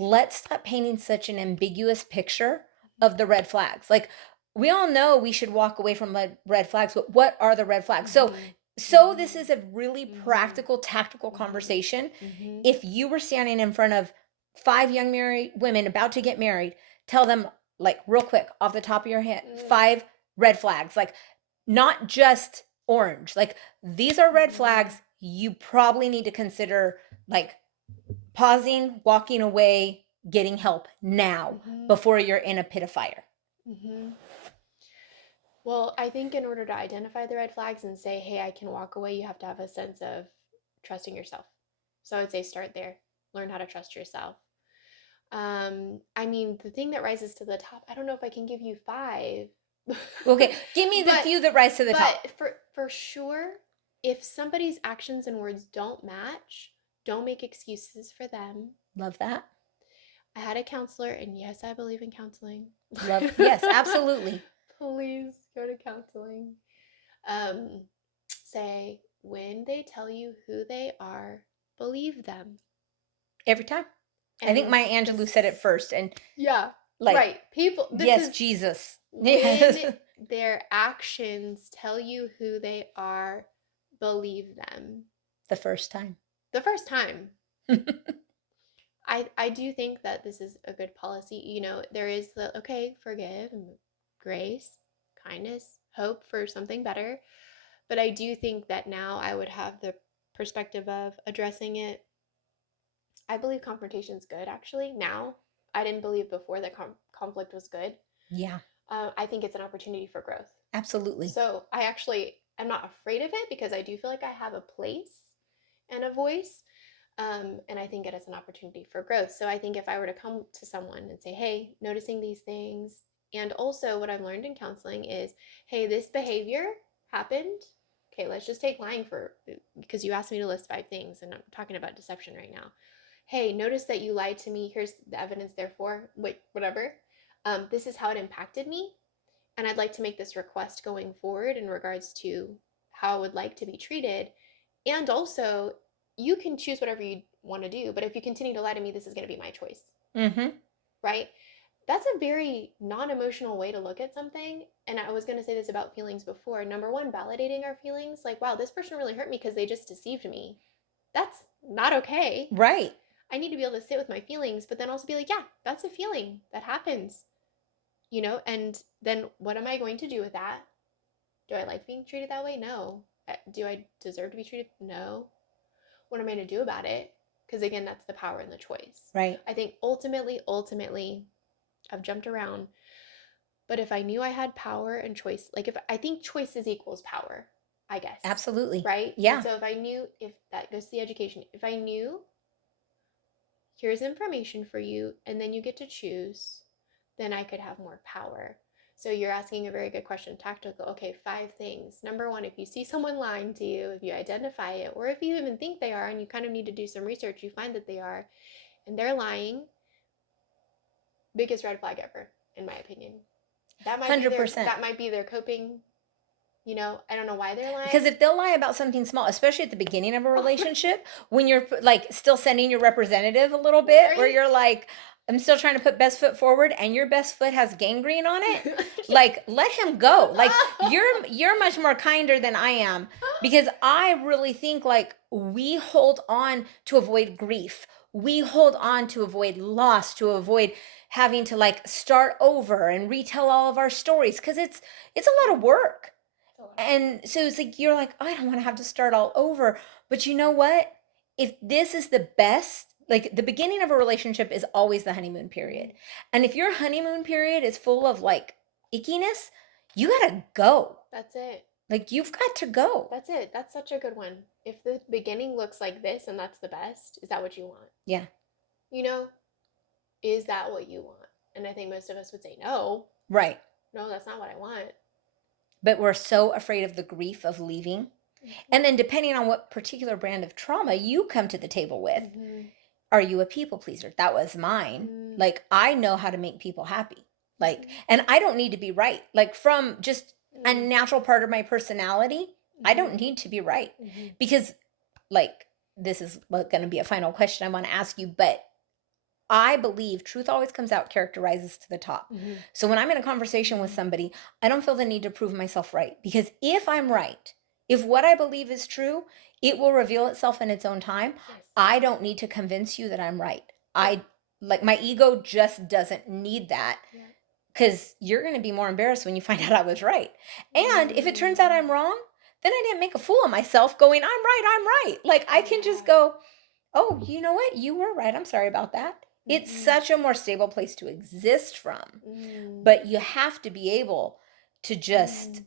let's stop painting such an ambiguous picture of the red flags. Like, we all know we should walk away from red flags, but what are the red flags? So, Mhm. this Mhm. is a really Mhm. practical, tactical Mhm. conversation. Mhm. If you were standing in front of 5 young married women about to get married, tell them, like, real quick off the top of your head, Mm. 5 red flags. Like, not just orange. Like, these are red Mhm. flags you probably need to consider, like, pausing, walking away, getting help now Mhm. before you're in a pit of fire. Mhm. Well, I think in order to identify the red flags and say, hey, I can walk away, you have to have a sense of trusting yourself. So I would say start there. Learn how to trust yourself. I mean, the thing that rises to the top, I don't know if I can give you five. Okay, give me the but few that rise to the top. but for sure, if somebody's actions and words don't match, don't make excuses for them. Love that. I had a counselor, and yes, I believe in counseling. Love, yes, absolutely. Please go to counseling. Um, Say when they tell you who they are, believe them. Every time. I think And Maya Angelou said it this, first. And yeah, like, right. People, this yes, is Jesus. when Yes. their actions tell you who they are, believe them. The first time. The first time, I do think that this is a good policy. You know, there is the okay, forgive, grace, kindness, hope for something better. But I do think that now I would have the perspective of addressing it. I believe confrontation is good, actually. Now, I didn't believe before that conflict was good. Yeah, I think it's an opportunity for growth. absolutely. So I actually am not afraid of it because I do feel like I have a place and a voice. And I think it is an opportunity for growth. So I think if I were to come to someone and say, hey, noticing these things, and also what I've learned in counseling is, hey, this behavior happened. Okay, let's just take lying for, because you asked me to list 5 things, and I'm talking about deception right now. Hey, notice that you lied to me. Here's the evidence, therefore, wait, whatever. This is how it impacted me. And I'd like to make this request going forward in regards to how I would like to be treated. And also, you can choose whatever you want to do, but if you continue to lie to me, this is going to be my choice, Mm-hmm. right? That's a very non emotional way to look at something. And I was going to say this about feelings before. Number one, validating our feelings. Like, wow, this person really hurt me because they just deceived me. That's not okay. Right. I need to be able to sit with my feelings, but then also be like, yeah, that's a feeling that happens, and then what am I going to do with that? Do I like being treated that way? No. Do I deserve to be treated? No. What am I going to do about it? Because again, that's the power and the choice. Right. I think ultimately, I've jumped around, but if I knew I had power and choice, like if I think choices equals power, I guess, Absolutely. right? And Yeah. so if I knew, if that goes to the education, if I knew here's information for you and then you get to choose, then I could have more power. So you're asking a very good question, tactical. Okay, 5 things. Number one, if you see someone lying to you, if you identify it, or if you even think they are and you kind of need to do some research, you find that they are, and they're lying, biggest red flag ever, in my opinion. That might be their 100%. that might be their coping, I don't know why they're Because lying. if they'll lie about something small, especially at the beginning of a relationship, when you're like still sending your representative a little bit, where Right? you're like, I'm still trying to put best foot forward, and your best foot has gangrene on it, like let him go. Like you're much more kinder than I am, because I really think like we hold on to avoid grief. We hold on to avoid loss, to avoid having to like start over and retell all of our stories, because it's a lot of work. And so it's like you're like, oh, I don't want to have to start all over. But you know what? If this is the best, like the beginning of a relationship is always the honeymoon period. And if your honeymoon period is full of like ickiness, you gotta go. That's it. Like you've got to go. That's it. That's such a good one. If the beginning looks like this and that's the best, is that what you want? Yeah. You know, is that what you want? And I think most of us would say, no, Right. no, that's not what I want. But we're so afraid of the grief of leaving. And then depending on what particular brand of trauma you come to the table with, Mm-hmm. are you a people pleaser? That was mine. Mm-hmm. Like I know how to make people happy. Like, and I don't need to be right. Like from just a natural part of my personality, I don't need to be right. Because like this is going to be a final question I want to ask you, but I believe truth always comes out, character rises to the top. Mm-hmm. So when I'm in a conversation with somebody, I don't feel the need to prove myself right, because if I'm right, if what I believe is true, it will reveal itself in its own time. Yes. I don't need to convince you that I'm right. Yeah. I like, my ego just doesn't need that, Yeah. because you're going to be more embarrassed when you find out I was right. And if it turns out I'm wrong, then I didn't make a fool of myself going, I'm right. Like, I can just go, oh, you know what? You were right. I'm sorry about that. It's such a more stable place to exist from. But you have to be able to just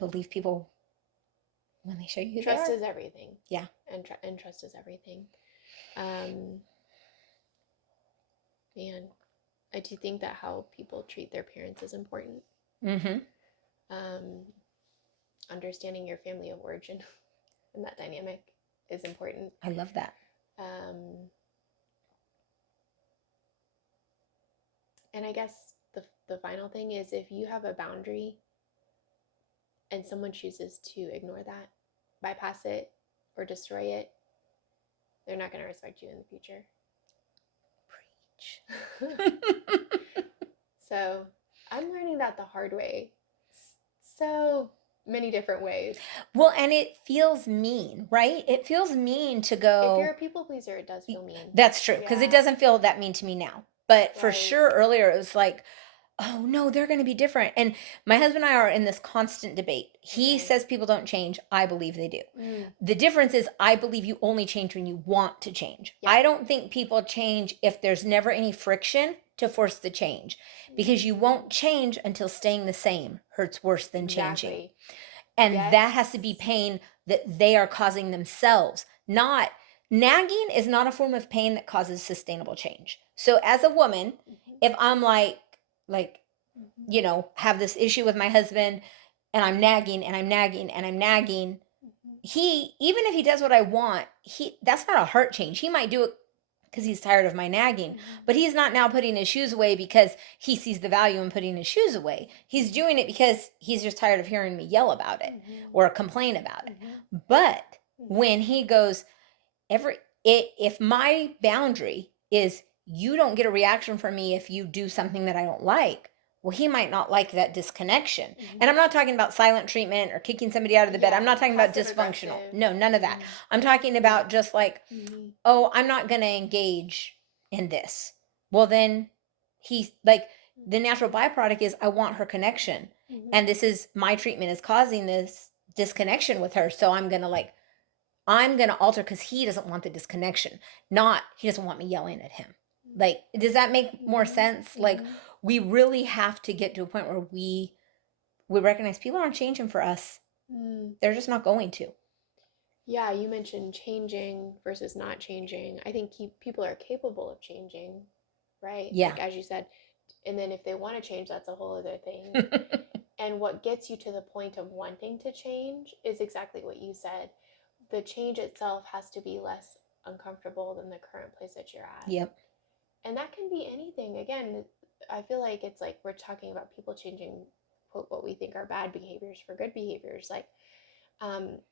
believe people when they show you who Trust they are. is everything. Yeah. And trust is everything. Man, I do think that how people treat their parents is important. Mm-hmm. Understanding your family of origin and that dynamic is important. I love that. And I guess the final thing is, if you have a boundary and someone chooses to ignore that, bypass it, or destroy it, they're not going to respect you in the future. Preach. So I'm learning that the hard way. So many different ways. Well, and it feels mean, right? It feels mean to go. If you're a people pleaser, it does feel mean. That's true, because it doesn't feel that mean to me now. But for sure, earlier it was like, oh no, they're going to be different. And my husband and I are in this constant debate. He says people don't change. I believe they do. The difference is, I believe you only change when you want to change. Yeah. I don't think people change if there's never any friction to force the change, because you won't change until staying the same hurts worse than changing. And that has to be pain that they are causing themselves. Not nagging is not a form of pain that causes sustainable change. So as a woman, if I'm like, have this issue with my husband, and I'm nagging and I'm nagging and I'm nagging, he, even if he does what I want, that's not a heart change. He might do it because he's tired of my nagging, but he's not now putting his shoes away because he sees the value in putting his shoes away. He's doing it because he's just tired of hearing me yell about it or complain about it. But when he goes, if my boundary is, you don't get a reaction from me if you do something that I don't like, well, he might not like that disconnection. And I'm not talking about silent treatment or kicking somebody out of the bed. I'm not talking about dysfunctional. No, none of that. I'm talking about just like, oh, I'm not going to engage in this. Well, then he's like, the natural byproduct is, I want her connection. And this is, my treatment is causing this disconnection with her. So I'm going to alter, because he doesn't want the disconnection, not he doesn't want me yelling at him. Like, does that make more sense? Like, we really have to get to a point where we recognize people aren't changing for us. They're just not going to. Yeah, you mentioned changing versus not changing. I think people are capable of changing, right? Yeah. Like, as you said, and then if they want to change, that's a whole other thing. And what gets you to the point of wanting to change is exactly what you said. The change itself has to be less uncomfortable than the current place that you're at. Yep. And that can be anything. Again, I feel like it's like we're talking about people changing, quote, what we think are bad behaviors for good behaviors. Like,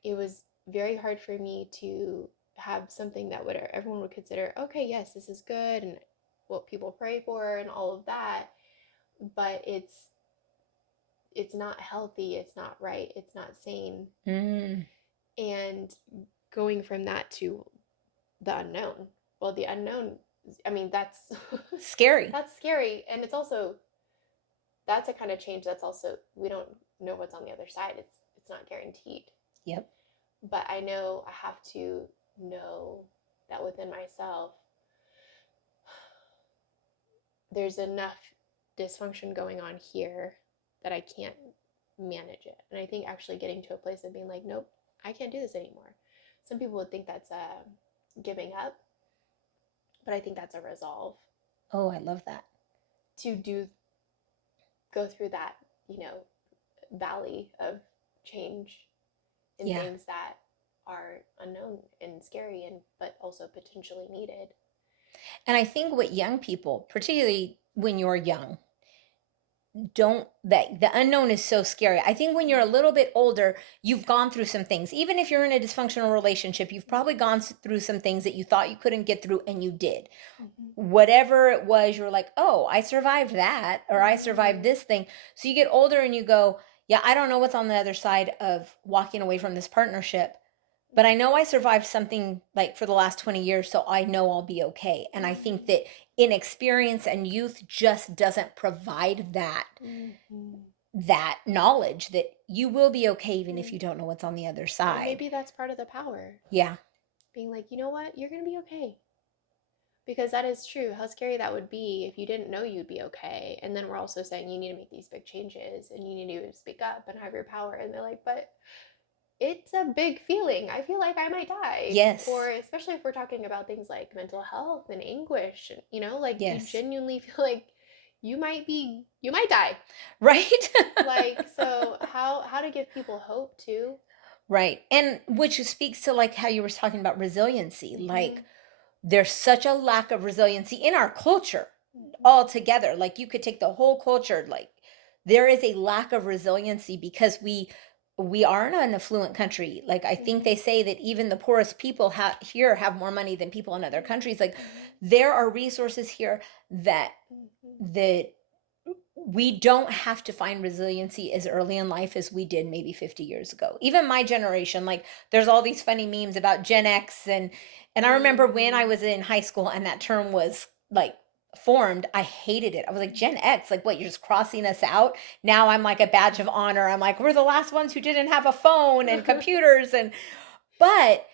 it was very hard for me to have something that everyone would consider, okay, yes, this is good, and what people pray for and all of that, but it's not healthy, it's not right, it's not sane. And going from that to the unknown. Well, the unknown, I mean, that's scary. That's scary. And it's also, that's a kind of change that's also, we don't know what's on the other side. It's not guaranteed. Yep. But I know I have to know that within myself, there's enough dysfunction going on here that I can't manage it. And I think actually getting to a place of being like, nope, I can't do this anymore. Some people would think that's giving up, but I think that's a resolve. Oh, I love that. To go through that, valley of change and things that are unknown and scary, but also potentially needed. And I think what young people, particularly when you're young, don't that the unknown is so scary. I think when you're a Mhm. little bit older, you've gone through some things. Even if you're in a dysfunctional relationship, you've probably Mhm. gone through some things that you thought you couldn't get through and you did. Mhm. Whatever it was, you're like, "Oh, I survived that," or "I survived Mhm. this thing." So you get older and you go, "Yeah, I don't know what's on the other side of walking away from this partnership, but I know I survived something like for the last 20 years, so I know I'll be okay." And I think Mhm. that inexperience and youth just doesn't provide Mhm. that knowledge that you will be okay even if Mm. you don't know what's on the other And side. maybe that's part of the power. Yeah. Being like, you know what? You're going to be okay. Because that is true. How scary that would be if you didn't know you'd be okay. And then we're also saying you need to make these big changes and you need to speak up and have your power. And they're like, but it's a big feeling. I feel like I might die. Or Yes. especially if we're talking about things like mental health and anguish, like you Yes. genuinely feel like you might die. Right? Like, so how to give people hope too? Right. And which speaks to like how you were talking about resiliency. Mm-hmm. Like there's such a lack of resiliency in our culture Mm-hmm. altogether. Like you could take the whole culture, like there is a lack of resiliency because we are in an affluent country. Like I think Mm-hmm. they say that even the poorest people here have more money than people in other countries. Like Mm-hmm. there are resources here that Mm-hmm. that we don't have to find resiliency as early in life as we did maybe 50 years ago. Even my generation, like there's all these funny memes about Gen X and I remember when I Mm. was in high school and that term was like formed, I hated it. I was like, Gen X, like what, you're just crossing us out? Now I'm like a badge of honor. I'm like, we're the last ones who didn't have a phone and computers and but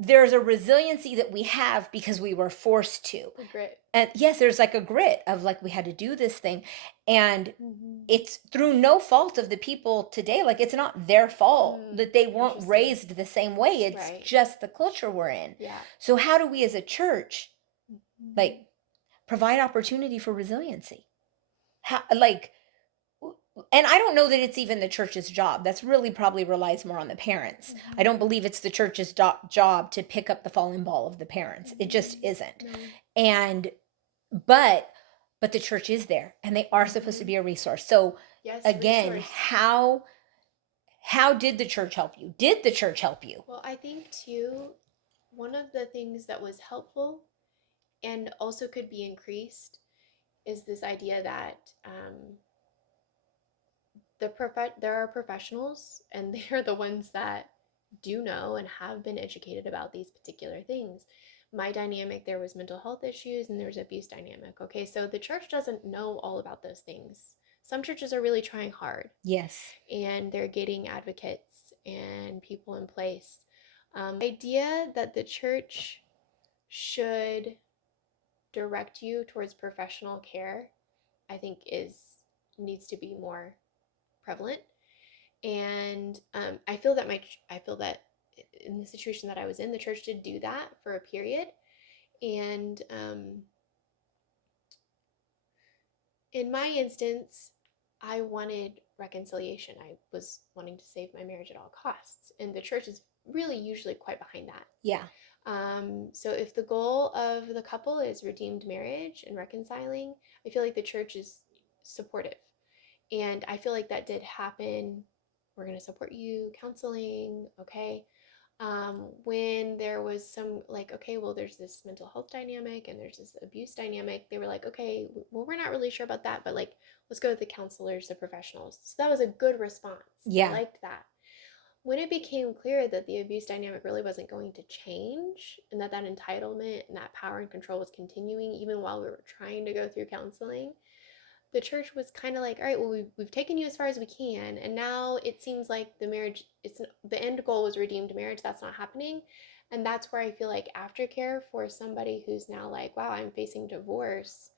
there's a resiliency that we have because we were forced to. The grit. And yes, there's like a grit of like we had to do this thing. And Mm-hmm. it's through no fault of the people today. Like it's not their fault Mm. that they weren't Interesting. raised the same way. It's Right. just the culture we're in. Yeah. So how do we as a church Mm-hmm. like provide opportunity for resiliency? How like and I don't know that it's even the church's job. That's really probably relies more on the parents. I Mm-hmm. don't believe it's the church's job to pick up the falling ball of the parents. It just Mm-hmm. isn't. No. And but the church is there and they are supposed to Mm-hmm. be a resource. So Yes, again, resource. how did the church help you? Did the church help you? Well, I think too, one of the things that was helpful and also could be increased is this idea that there are professionals and they're the ones that do know and have been educated about these particular things. My dynamic there was mental health issues and there's abuse dynamic. Okay, so the church doesn't know all about those things. Some churches are really trying hard Yes. and they're getting advocates and people in place. Idea that the church should direct you towards professional care, I think is needs to be more prevalent. And I feel that in the situation that I was in, the church did do that for a period. And in my instance, I wanted reconciliation. I was wanting to save my marriage at all costs, and the church is really usually quite behind that. Yeah. So if the goal of the couple is redeemed marriage and reconciling, I feel like the church is supportive. And I feel like that did happen. We're going to support you, counseling, okay? When there was some, like, okay, well, there's this mental health dynamic and there's this abuse dynamic, they were like, okay, well, we're not really sure about that, but like, let's go with the counselors, the professionals. So that was a good response. I Yeah. liked that. When it became clear that the abuse dynamic really wasn't going to change and that entitlement and that power and control was continuing even while we were trying to go through counseling, the church was kind of like, all right, well, we've taken you as far as we can. And now it seems like the marriage, it's the end goal was redeemed marriage. That's not happening. And that's where I feel like aftercare for somebody who's now like, wow, I'm facing divorce,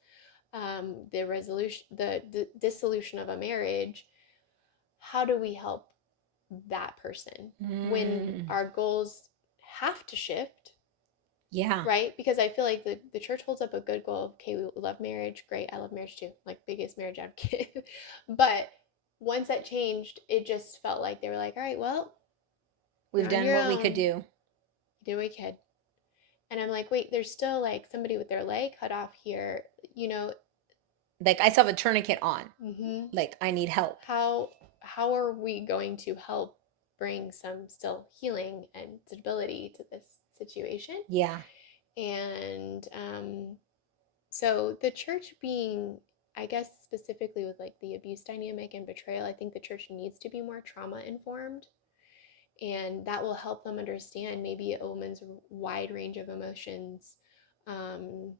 the resolution, the dissolution of a marriage. How do we help that person when Mm, our goals have to shift, yeah. right? Because I feel like the church holds up a good goal. Okay, we love marriage. Great. I love marriage too. Like, biggest marriage advocate. But once that changed, it just felt like they were like, all right, well, We've you're on done your what we own. could do. You did what you could. And I'm like, wait, there's still like somebody with their leg cut off here. You know, like I still have a tourniquet on. Mm-hmm. Like I need help. How are we going to help bring some still healing and stability to this situation? Yeah. And so the church being, I guess specifically with like the abuse dynamic and betrayal, I think the church needs to be more trauma informed, and that will help them understand maybe a woman's wide range of emotions. Um,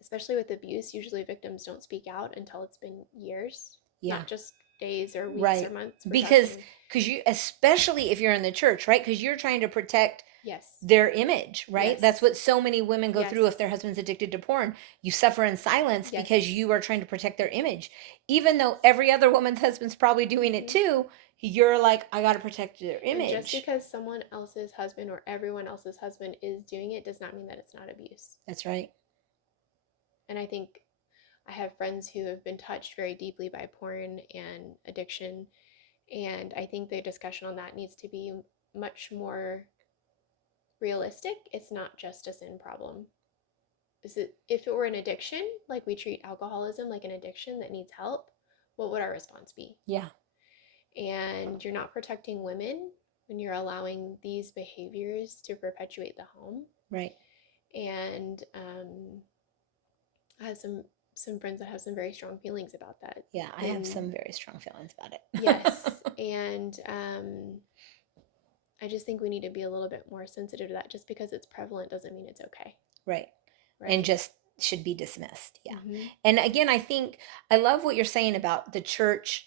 Especially with abuse, usually victims don't speak out until it's been years, Yeah. not just days or weeks or Right. months. We're Because talking, you, especially if you're in the church, right? Because you're trying to protect yes, their image, right? That's yes, what so many women go through if yes, their husband's addicted to porn. You suffer in silence because yes. you are trying to protect their image. Even though every other woman's husband's probably doing it Mm-hmm. too, you're like, I got to protect their And just image. because someone else's husband or everyone else's husband is doing it does not mean that it's not abuse. That's right. And I think I have friends who have been touched very deeply by porn and addiction. And I think the discussion on that needs to be much more realistic. It's not just a sin problem. Is it, if it were an addiction, like we treat alcoholism like an addiction that needs help, what would our response be? Yeah. And you're not protecting women when you're allowing these behaviors to perpetuate the home. Right. And I have some friends that have some very strong feelings about that. Yeah. I have And some very strong feelings about it. yes, and I just think we need to be a little bit more sensitive to that. Just because it's prevalent doesn't mean it's okay, Right. And right? just should be dismissed. Yeah. Mm-hmm. And again, I think I love what you're saying about the church.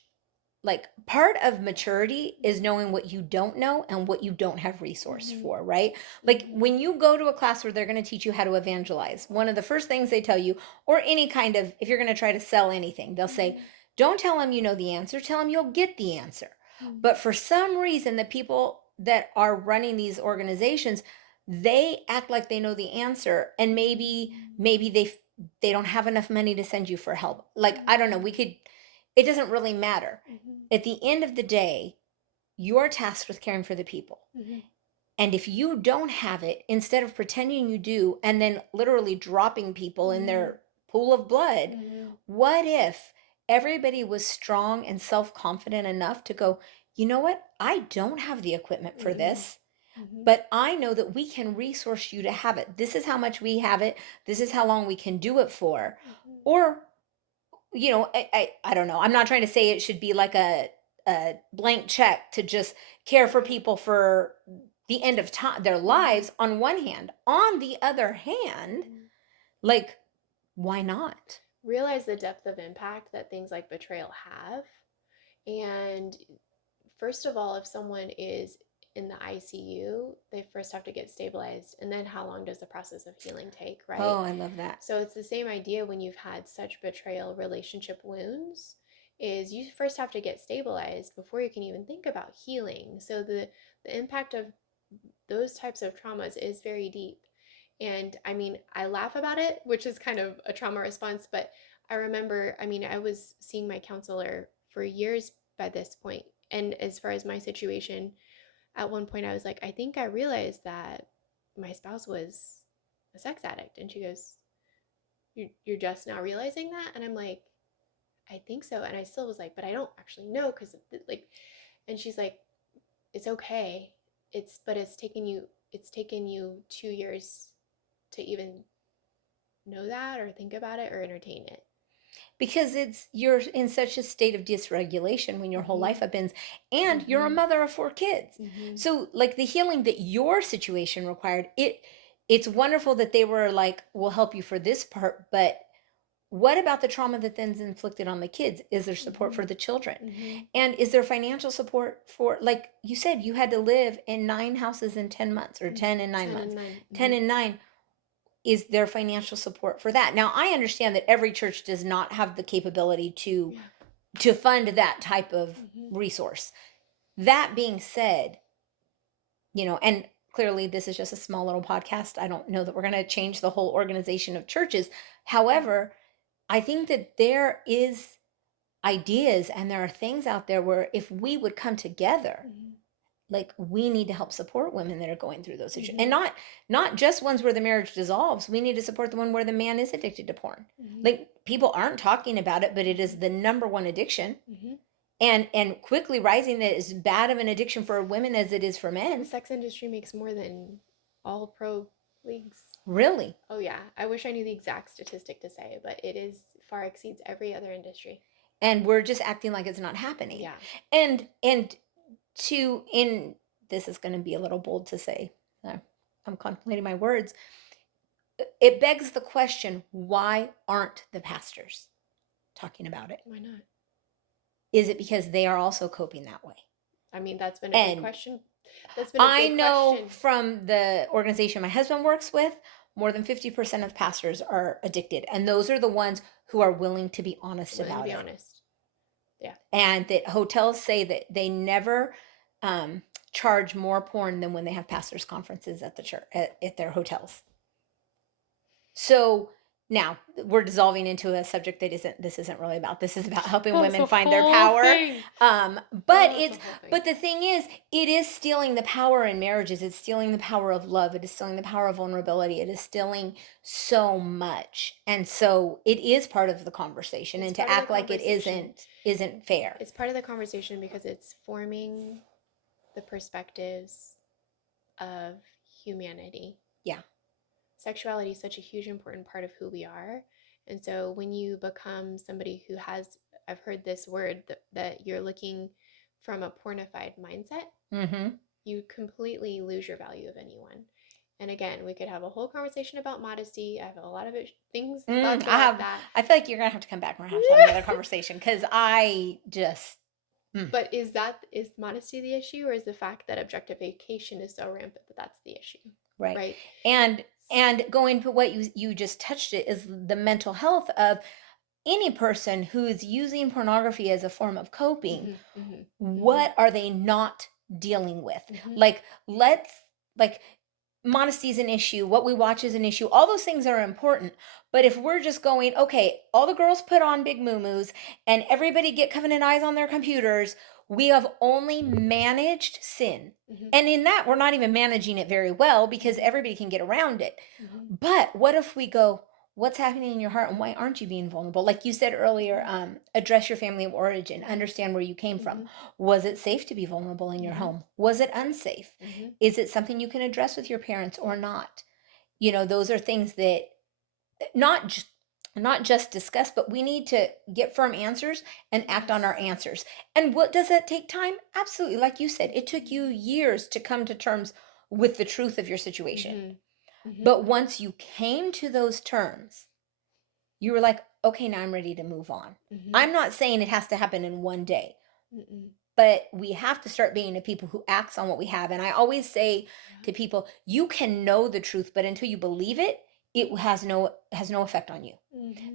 Like part of maturity is knowing what you don't know and what you don't have resource Mm-hmm. for, right? Like Mm-hmm. when you go to a class where they're going to teach you how to evangelize, one of the first things they tell you, or any kind of, if you're going to try to sell anything, they'll say, Mm-hmm. don't tell them you know the answer, tell them you'll get the answer. Mm-hmm. But for some reason, the people that are running these organizations, they act like they know the answer, and maybe they don't have enough money to send you for help. Like I don't know, we could, it doesn't really matter. Mm-hmm. At the end of the day, you're tasked with caring for the people. Mm-hmm. And if you don't have it, instead of pretending you do and then literally dropping people in Mm-hmm. their pool of blood, Mm-hmm. what if everybody was strong and self confident enough to go, you know what? I don't have the equipment for Mm-hmm. this, Mm-hmm. but I know that we can resource you to have it. This is how much we have it. This is how long we can do it for. Mm-hmm. Or I don't know. I'm not trying to say it should be like a blank check to just care for Right. people for the end of time their Mm-hmm. lives on one hand. On the other hand, Mm-hmm. like why not? Realize the depth of impact that things like betrayal have. And first of all, if someone is in the ICU, they first have to get stabilized. And then how long does the process of healing take, right? Oh, I love that. So it's the same idea when you've had such betrayal relationship wounds is you first have to get stabilized before you can even think about healing. So the impact of those types of traumas is very deep. And I mean, I laugh about it, which is kind of a trauma response, but I remember, I mean, I was seeing my counselor for years by this point. And as far as my situation, at one point I was like, I think I realized that my spouse was a sex addict. And she goes, you're just now realizing that? And I'm like, I think so. And I still was like, but I don't actually know because like, and she's like, it's okay. But it's taken you 2 years to even know that or think about it or entertain it. Because you're in such a state of dysregulation when your whole life Mm-hmm. happens, and you're a Mm-hmm. mother of 4 kids. Mm-hmm. So like the healing that your situation required, it's wonderful that they were like, we'll help you for this part, but what about the trauma that then's inflicted on the kids? Is there support Mm-hmm. for the children? Mm-hmm. And is there financial support for, like you said, you had to live in 9 houses in 10 months, or 10 and 9 10 months, and 9. 10 Mm-hmm. and 9. Is there financial support for that? Now, I understand that every church does not have the capability to Yeah. fund that type of Mm-hmm. resource. That being said, and clearly this is just a small little podcast. I don't know that we're going to change the whole organization of churches. However, I think that there is ideas and there are things out there where if we would come together, Mm-hmm. like we need to help support women that are going through those situations, and Mm-hmm. not just ones where the marriage dissolves. We need to support the one where the man is addicted to porn. Mm-hmm. Like people aren't talking about it, but it is the number one addiction, Mm-hmm. and quickly rising, that is bad of an addiction for women as it is for The men. sex industry makes more than all pro leagues. Really. Oh yeah, I wish I knew the exact statistic to say, but it is far exceeds every other industry. And we're just acting like it's not happening. Yeah. And to in this is going to be a little bold to say. uh, I'm contemplating my words. It begs the question, why aren't the pastors talking about it? Why not? Is it because they are also coping that way? I mean, that's been a big And question. That's been a I big know question. from the organization my husband works with, more than 50% of pastors are addicted. And those are the ones who are willing to be honest Willing to about be it. honest. Yeah. And that hotels say that they never um, charge more porn than when they have pastors' conferences at the church, at their hotels. So now we're dissolving into a subject that isn't, this isn't really about. This is about helping Oh, it's women a find their whole power. thing. But Oh, it's a it's, whole thing. but the thing is, it is stealing the power in marriages. It's stealing the power of love. It is stealing the power of vulnerability. It is stealing so much. And so it is part of the conversation, It's and to part of the act like it conversation. isn't fair. It's part of the conversation because it's forming the perspectives of humanity. Yeah. Sexuality is such a huge important part of who we are. And so when you become somebody who has, I've heard this word that you're looking from a pornified mindset, Mm-hmm. you completely lose your value of anyone. And again, we could have a whole conversation about modesty. I have a lot of things, thoughts about that. I feel like you're gonna have to come back and we're gonna have to have another conversation, because I just But is modesty the issue, or is the fact that objectification is so rampant that that's the issue? right. Right? And going to what you just touched, it is the mental health of any person who is using pornography as a form of coping. Mm-hmm, mm-hmm, mm-hmm, What are they not dealing with? mm-hmm, Like, let's, like, modesty is an issue, what we watch is an issue, all those things are important. But if we're just going, okay, all the girls put on big moo-moos and everybody get covenant eyes on their computers, we have only managed sin. mm-hmm, And in that, we're not even managing it very well, because mm-hmm, everybody can get around it. mm-hmm, But what if we go, what's happening in your heart, and why aren't you being vulnerable? Like you said earlier, address your family of origin, understand where you came from. mm-hmm, Was it safe to be vulnerable in your mm-hmm, home? Was it unsafe? mm-hmm. Is it something you can address with your parents or not? Those are things that not just not just discuss, but we need to get firm answers and act on Yes. our answers. And what does that take? Time? Absolutely. Like you said, it took you years to come to terms with the truth of your situation. Mm-hmm, mm-hmm, But once you came to those terms, you were like, okay, now I'm ready to move on. mm-hmm, I'm not saying it has to happen in one day, mm-mm. but we have to start being the people who acts on what we have. And I always say Yeah. to people, you can know the truth, but until you believe it, it has no effect on you,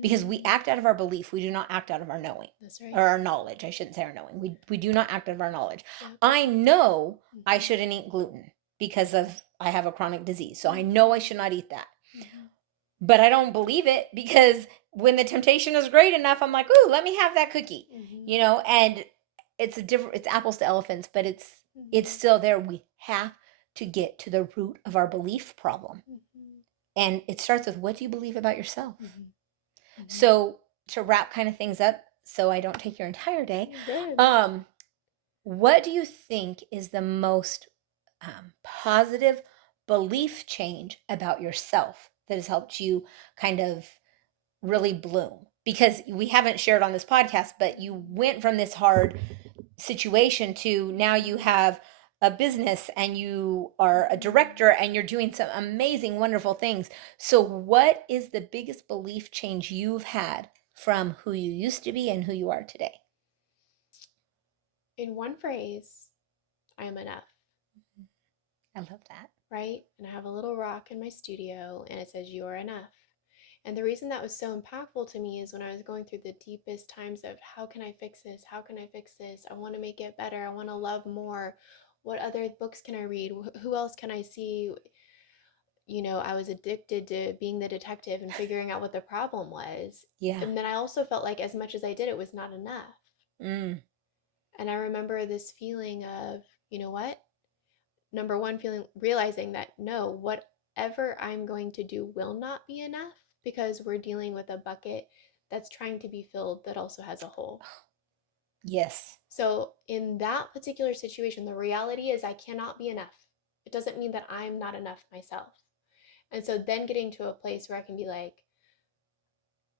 because we Mm-hmm. act out of our belief. We do not act out of our knowing, That's right. or our knowledge. I shouldn't say our knowing. We do not act out of our knowledge. Yeah. I know I Mm-hmm, shouldn't eat gluten because of I have a chronic disease. So I mm-hmm, know I should not eat that. mm-hmm. But I don't believe it, because when the temptation is great enough, I'm like, "Ooh, let me have that cookie." Mm-hmm. And it's apples to elephants, but it's Mm-hmm. still there. We have to get to the root of our belief problem. Mm-hmm. And it starts with, what do you believe about yourself? Mm-hmm. Mm-hmm. So, to wrap kind of things up, so I don't take your entire day, You're good. um, what do you think is the most positive belief change about yourself that has helped you kind of really bloom? Because we haven't shared on this podcast, but you went from this hard situation to now you have a business and you are a director and you're doing some amazing, wonderful things. So, what is the biggest belief change you've had from who you used to be and who you are today? In one phrase, I am enough, I love that. right? And I have a little rock in my studio and it says, "You are enough." And the reason that was so impactful to me is when I was going through the deepest times of, how can I fix this? How can I fix this? I want to make it better. I want to love more. What other books can I read? Who else can I see? I was addicted to being the detective and figuring out what the problem was. Yeah. And then I also felt like as much as I did, it was not enough. Mm. And I remember this feeling of, you know what? number one, realizing that no, whatever I'm going to do will not be enough because we're dealing with a bucket that's trying to be filled that also has a hole. Yes. So, in that particular situation, the reality is I cannot be enough. It doesn't mean that I'm not enough myself. And so, then getting to a place where I can be like,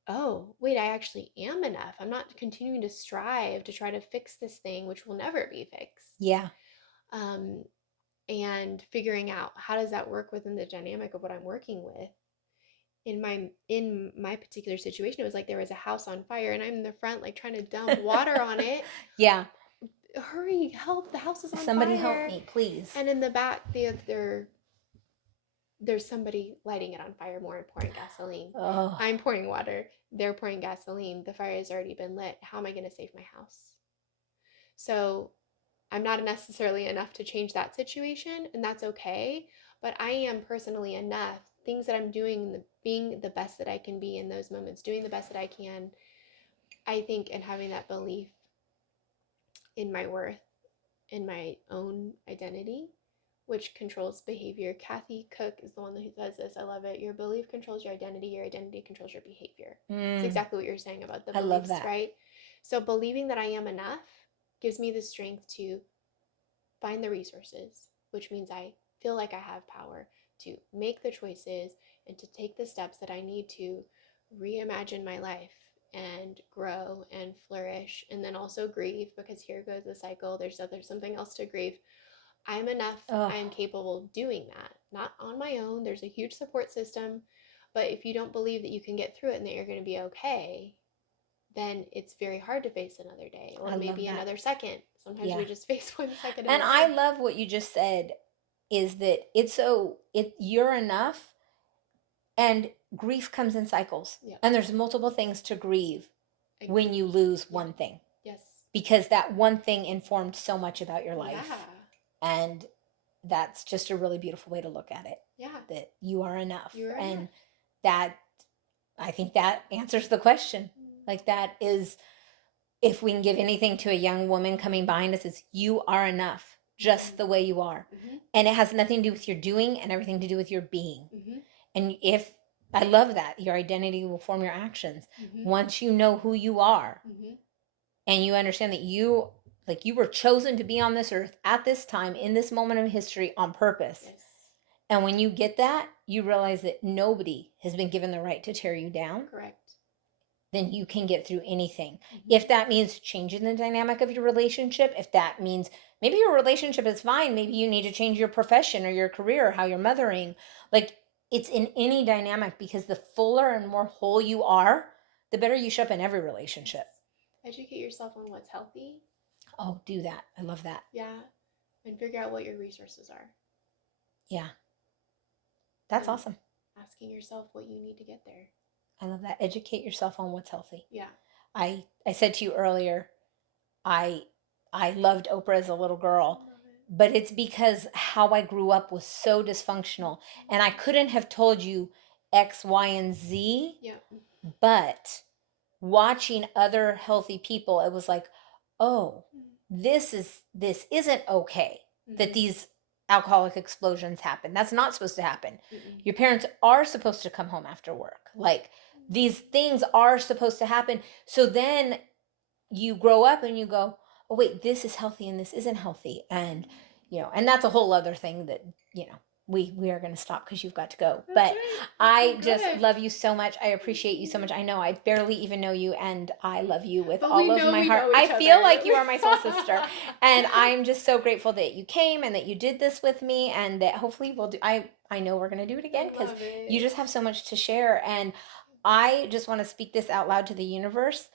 oh, wait, I actually am enough. I'm not continuing to strive to try to fix this thing, which will never be fixed. Yeah. Um, and figuring out how does that work within the dynamic of what I'm working with. In my particular situation, it was like there was a house on fire and I'm in the front like trying to dump water on it. Yeah. Hurry, help, the house is on Somebody help fire. me, please. And in the back, there's somebody lighting it on fire more and pouring gasoline. Oh, I'm pouring water, they're pouring gasoline. The fire has already been lit. How am I going to save my house? So I'm not necessarily enough to change that situation, and that's okay. But I am personally enough. Things that I'm doing, being the best that I can be in those moments, doing the best that I can, I think, and having that belief in my worth, in my own identity, which controls behavior. Kathy Cook is the one who says this. I love it. Your belief controls your identity controls your behavior. It's exactly what you're saying about the I love beliefs, that. right? So believing that I am enough gives me the strength to find the resources, which means I feel like I have power to make the choices and to take the steps that I need to reimagine my life and grow and flourish and then also grieve, because here goes the cycle. There's something else to grieve. I'm enough. Oh, I'm capable of doing that. Not on my own. There's a huge support system. But if you don't believe that you can get through it and that you're going to be okay, then it's very hard to face another day or I love maybe that. another second. Sometimes Yeah. we just face 1 second at And a I time. love what you just said is that you're enough, and grief comes in cycles. Yep. And there's multiple things to grieve when Agree. you lose Yeah. one thing. Yes. Because that one thing informed so much about your life. Yeah. And that's just a really beautiful way to look at it. Yeah. That you are enough. You are and enough. that, I think that answers the question. Like, that is, if we can give anything to a young woman coming behind us, is you are enough just the way you are. And it has nothing to do with your doing and everything to do with your being. And if I love that, your identity will form your actions. Once you know who you are and you understand that you were chosen to be on this earth at this time in this moment of history on purpose. Yes. And when you get that, you realize that nobody has been given the right to tear you down. Correct. Then you can get through anything. If that means changing the dynamic of your relationship, if that means maybe your relationship is fine, maybe you need to change your profession or your career or how you're mothering. Like, it's in any dynamic, because the fuller and more whole you are, the better you show up in every relationship. Yes. Educate yourself on what's healthy. Oh, do that. I love that. Yeah. And figure out what your resources are. Yeah. That's and awesome. Asking yourself what you need to get there. I love that. Educate yourself on what's healthy. Yeah. I said to you earlier, I loved Oprah as a little girl, but it's because how I grew up was so dysfunctional, and I couldn't have told you X, Y, and Z. Yeah. But watching other healthy people, it was like, oh, this isn't okay that these alcoholic explosions happen. That's not supposed to happen. Your parents are supposed to come home after work. Like, these things are supposed to happen. So then you grow up and you go, oh wait, this is healthy and this isn't healthy. And and that's a whole other thing that we are going to stop because you've got to go. That's but right. I just love you so much. I appreciate you so much. I know I barely even know you, and I love you with all of my heart. I feel like you are my soul sister. And I'm just so grateful that you came and that you did this with me, and that hopefully we'll do. I know we're going to do it again, because you just have so much to share. And I just want to speak this out loud to the universe.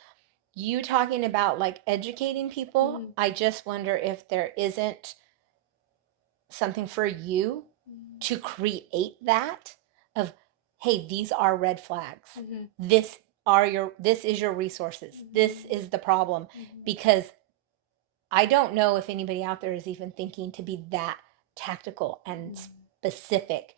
You talking about like educating people, I just wonder if there isn't something for you to create that of, hey, these are red flags. This is your resources. This is the problem. Because I don't know if anybody out there is even thinking to be that tactical and specific.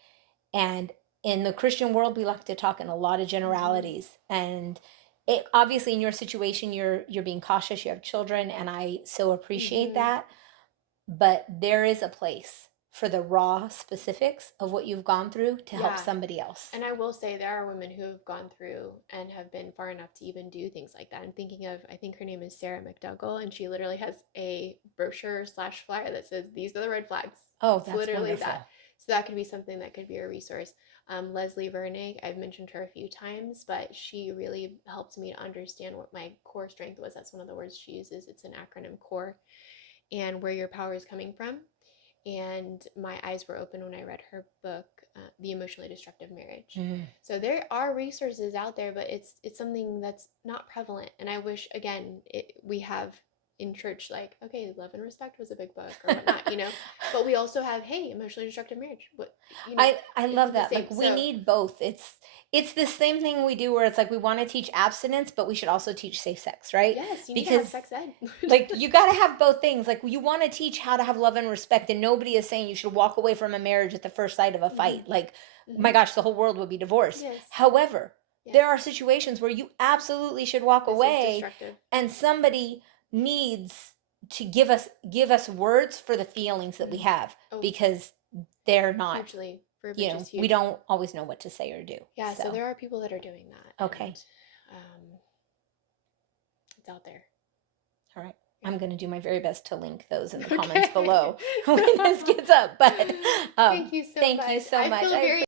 And in the Christian world, we like to talk in a lot of generalities. And it, obviously in your situation, you're being cautious. You have children, and I so appreciate that. But there is a place for the raw specifics of what you've gone through to help Yeah. somebody else. And I will say there are women who have gone through and have been far enough to even do things like that. I'm thinking of, I think her name is Sarah McDougall, and she literally has a brochure slash flyer that says, "These are the red flags." Oh, It's that's literally that. wonderful. So that could be something that could be a resource. Leslie Vernig, I've mentioned her a few times, but she really helped me to understand what my core strength was. That's one of the words she uses. It's an acronym, CORE, and where your power is coming from. And my eyes were open when I read her book, The Emotionally Destructive Marriage. Mhm. So there are resources out there, but it's something that's not prevalent. And I wish, again, we have in church, like, okay, Love and Respect was a big book or whatnot, but we also have, hey, Emotionally Destructive Marriage. What, I it's love the that. same. Like we So need both. It's the same thing we do where it's like we want to teach abstinence, but we should also teach safe sex, right? yes, you need to have Because sex ed. like you got to have both things. Like you want to teach how to have love and respect, and nobody is saying you should walk away from a marriage at the first sight of a Hmm. fight. Like, Hmm. my gosh, the whole world would be divorced. Yes. However, Yes. there are situations where you absolutely should walk This is away, destructive. and somebody needs to give us words for the feelings that we Hmm. have Oh, because they're not, hugely. Verbiage is we huge. don't always know what to say or do. Yeah, so So, there are people that are doing that, okay. and it's out there. All right. Yeah. I'm going to do my very best to link those in the comments Okay. below when this gets up. But Thank you so thank you much. so I much. feel very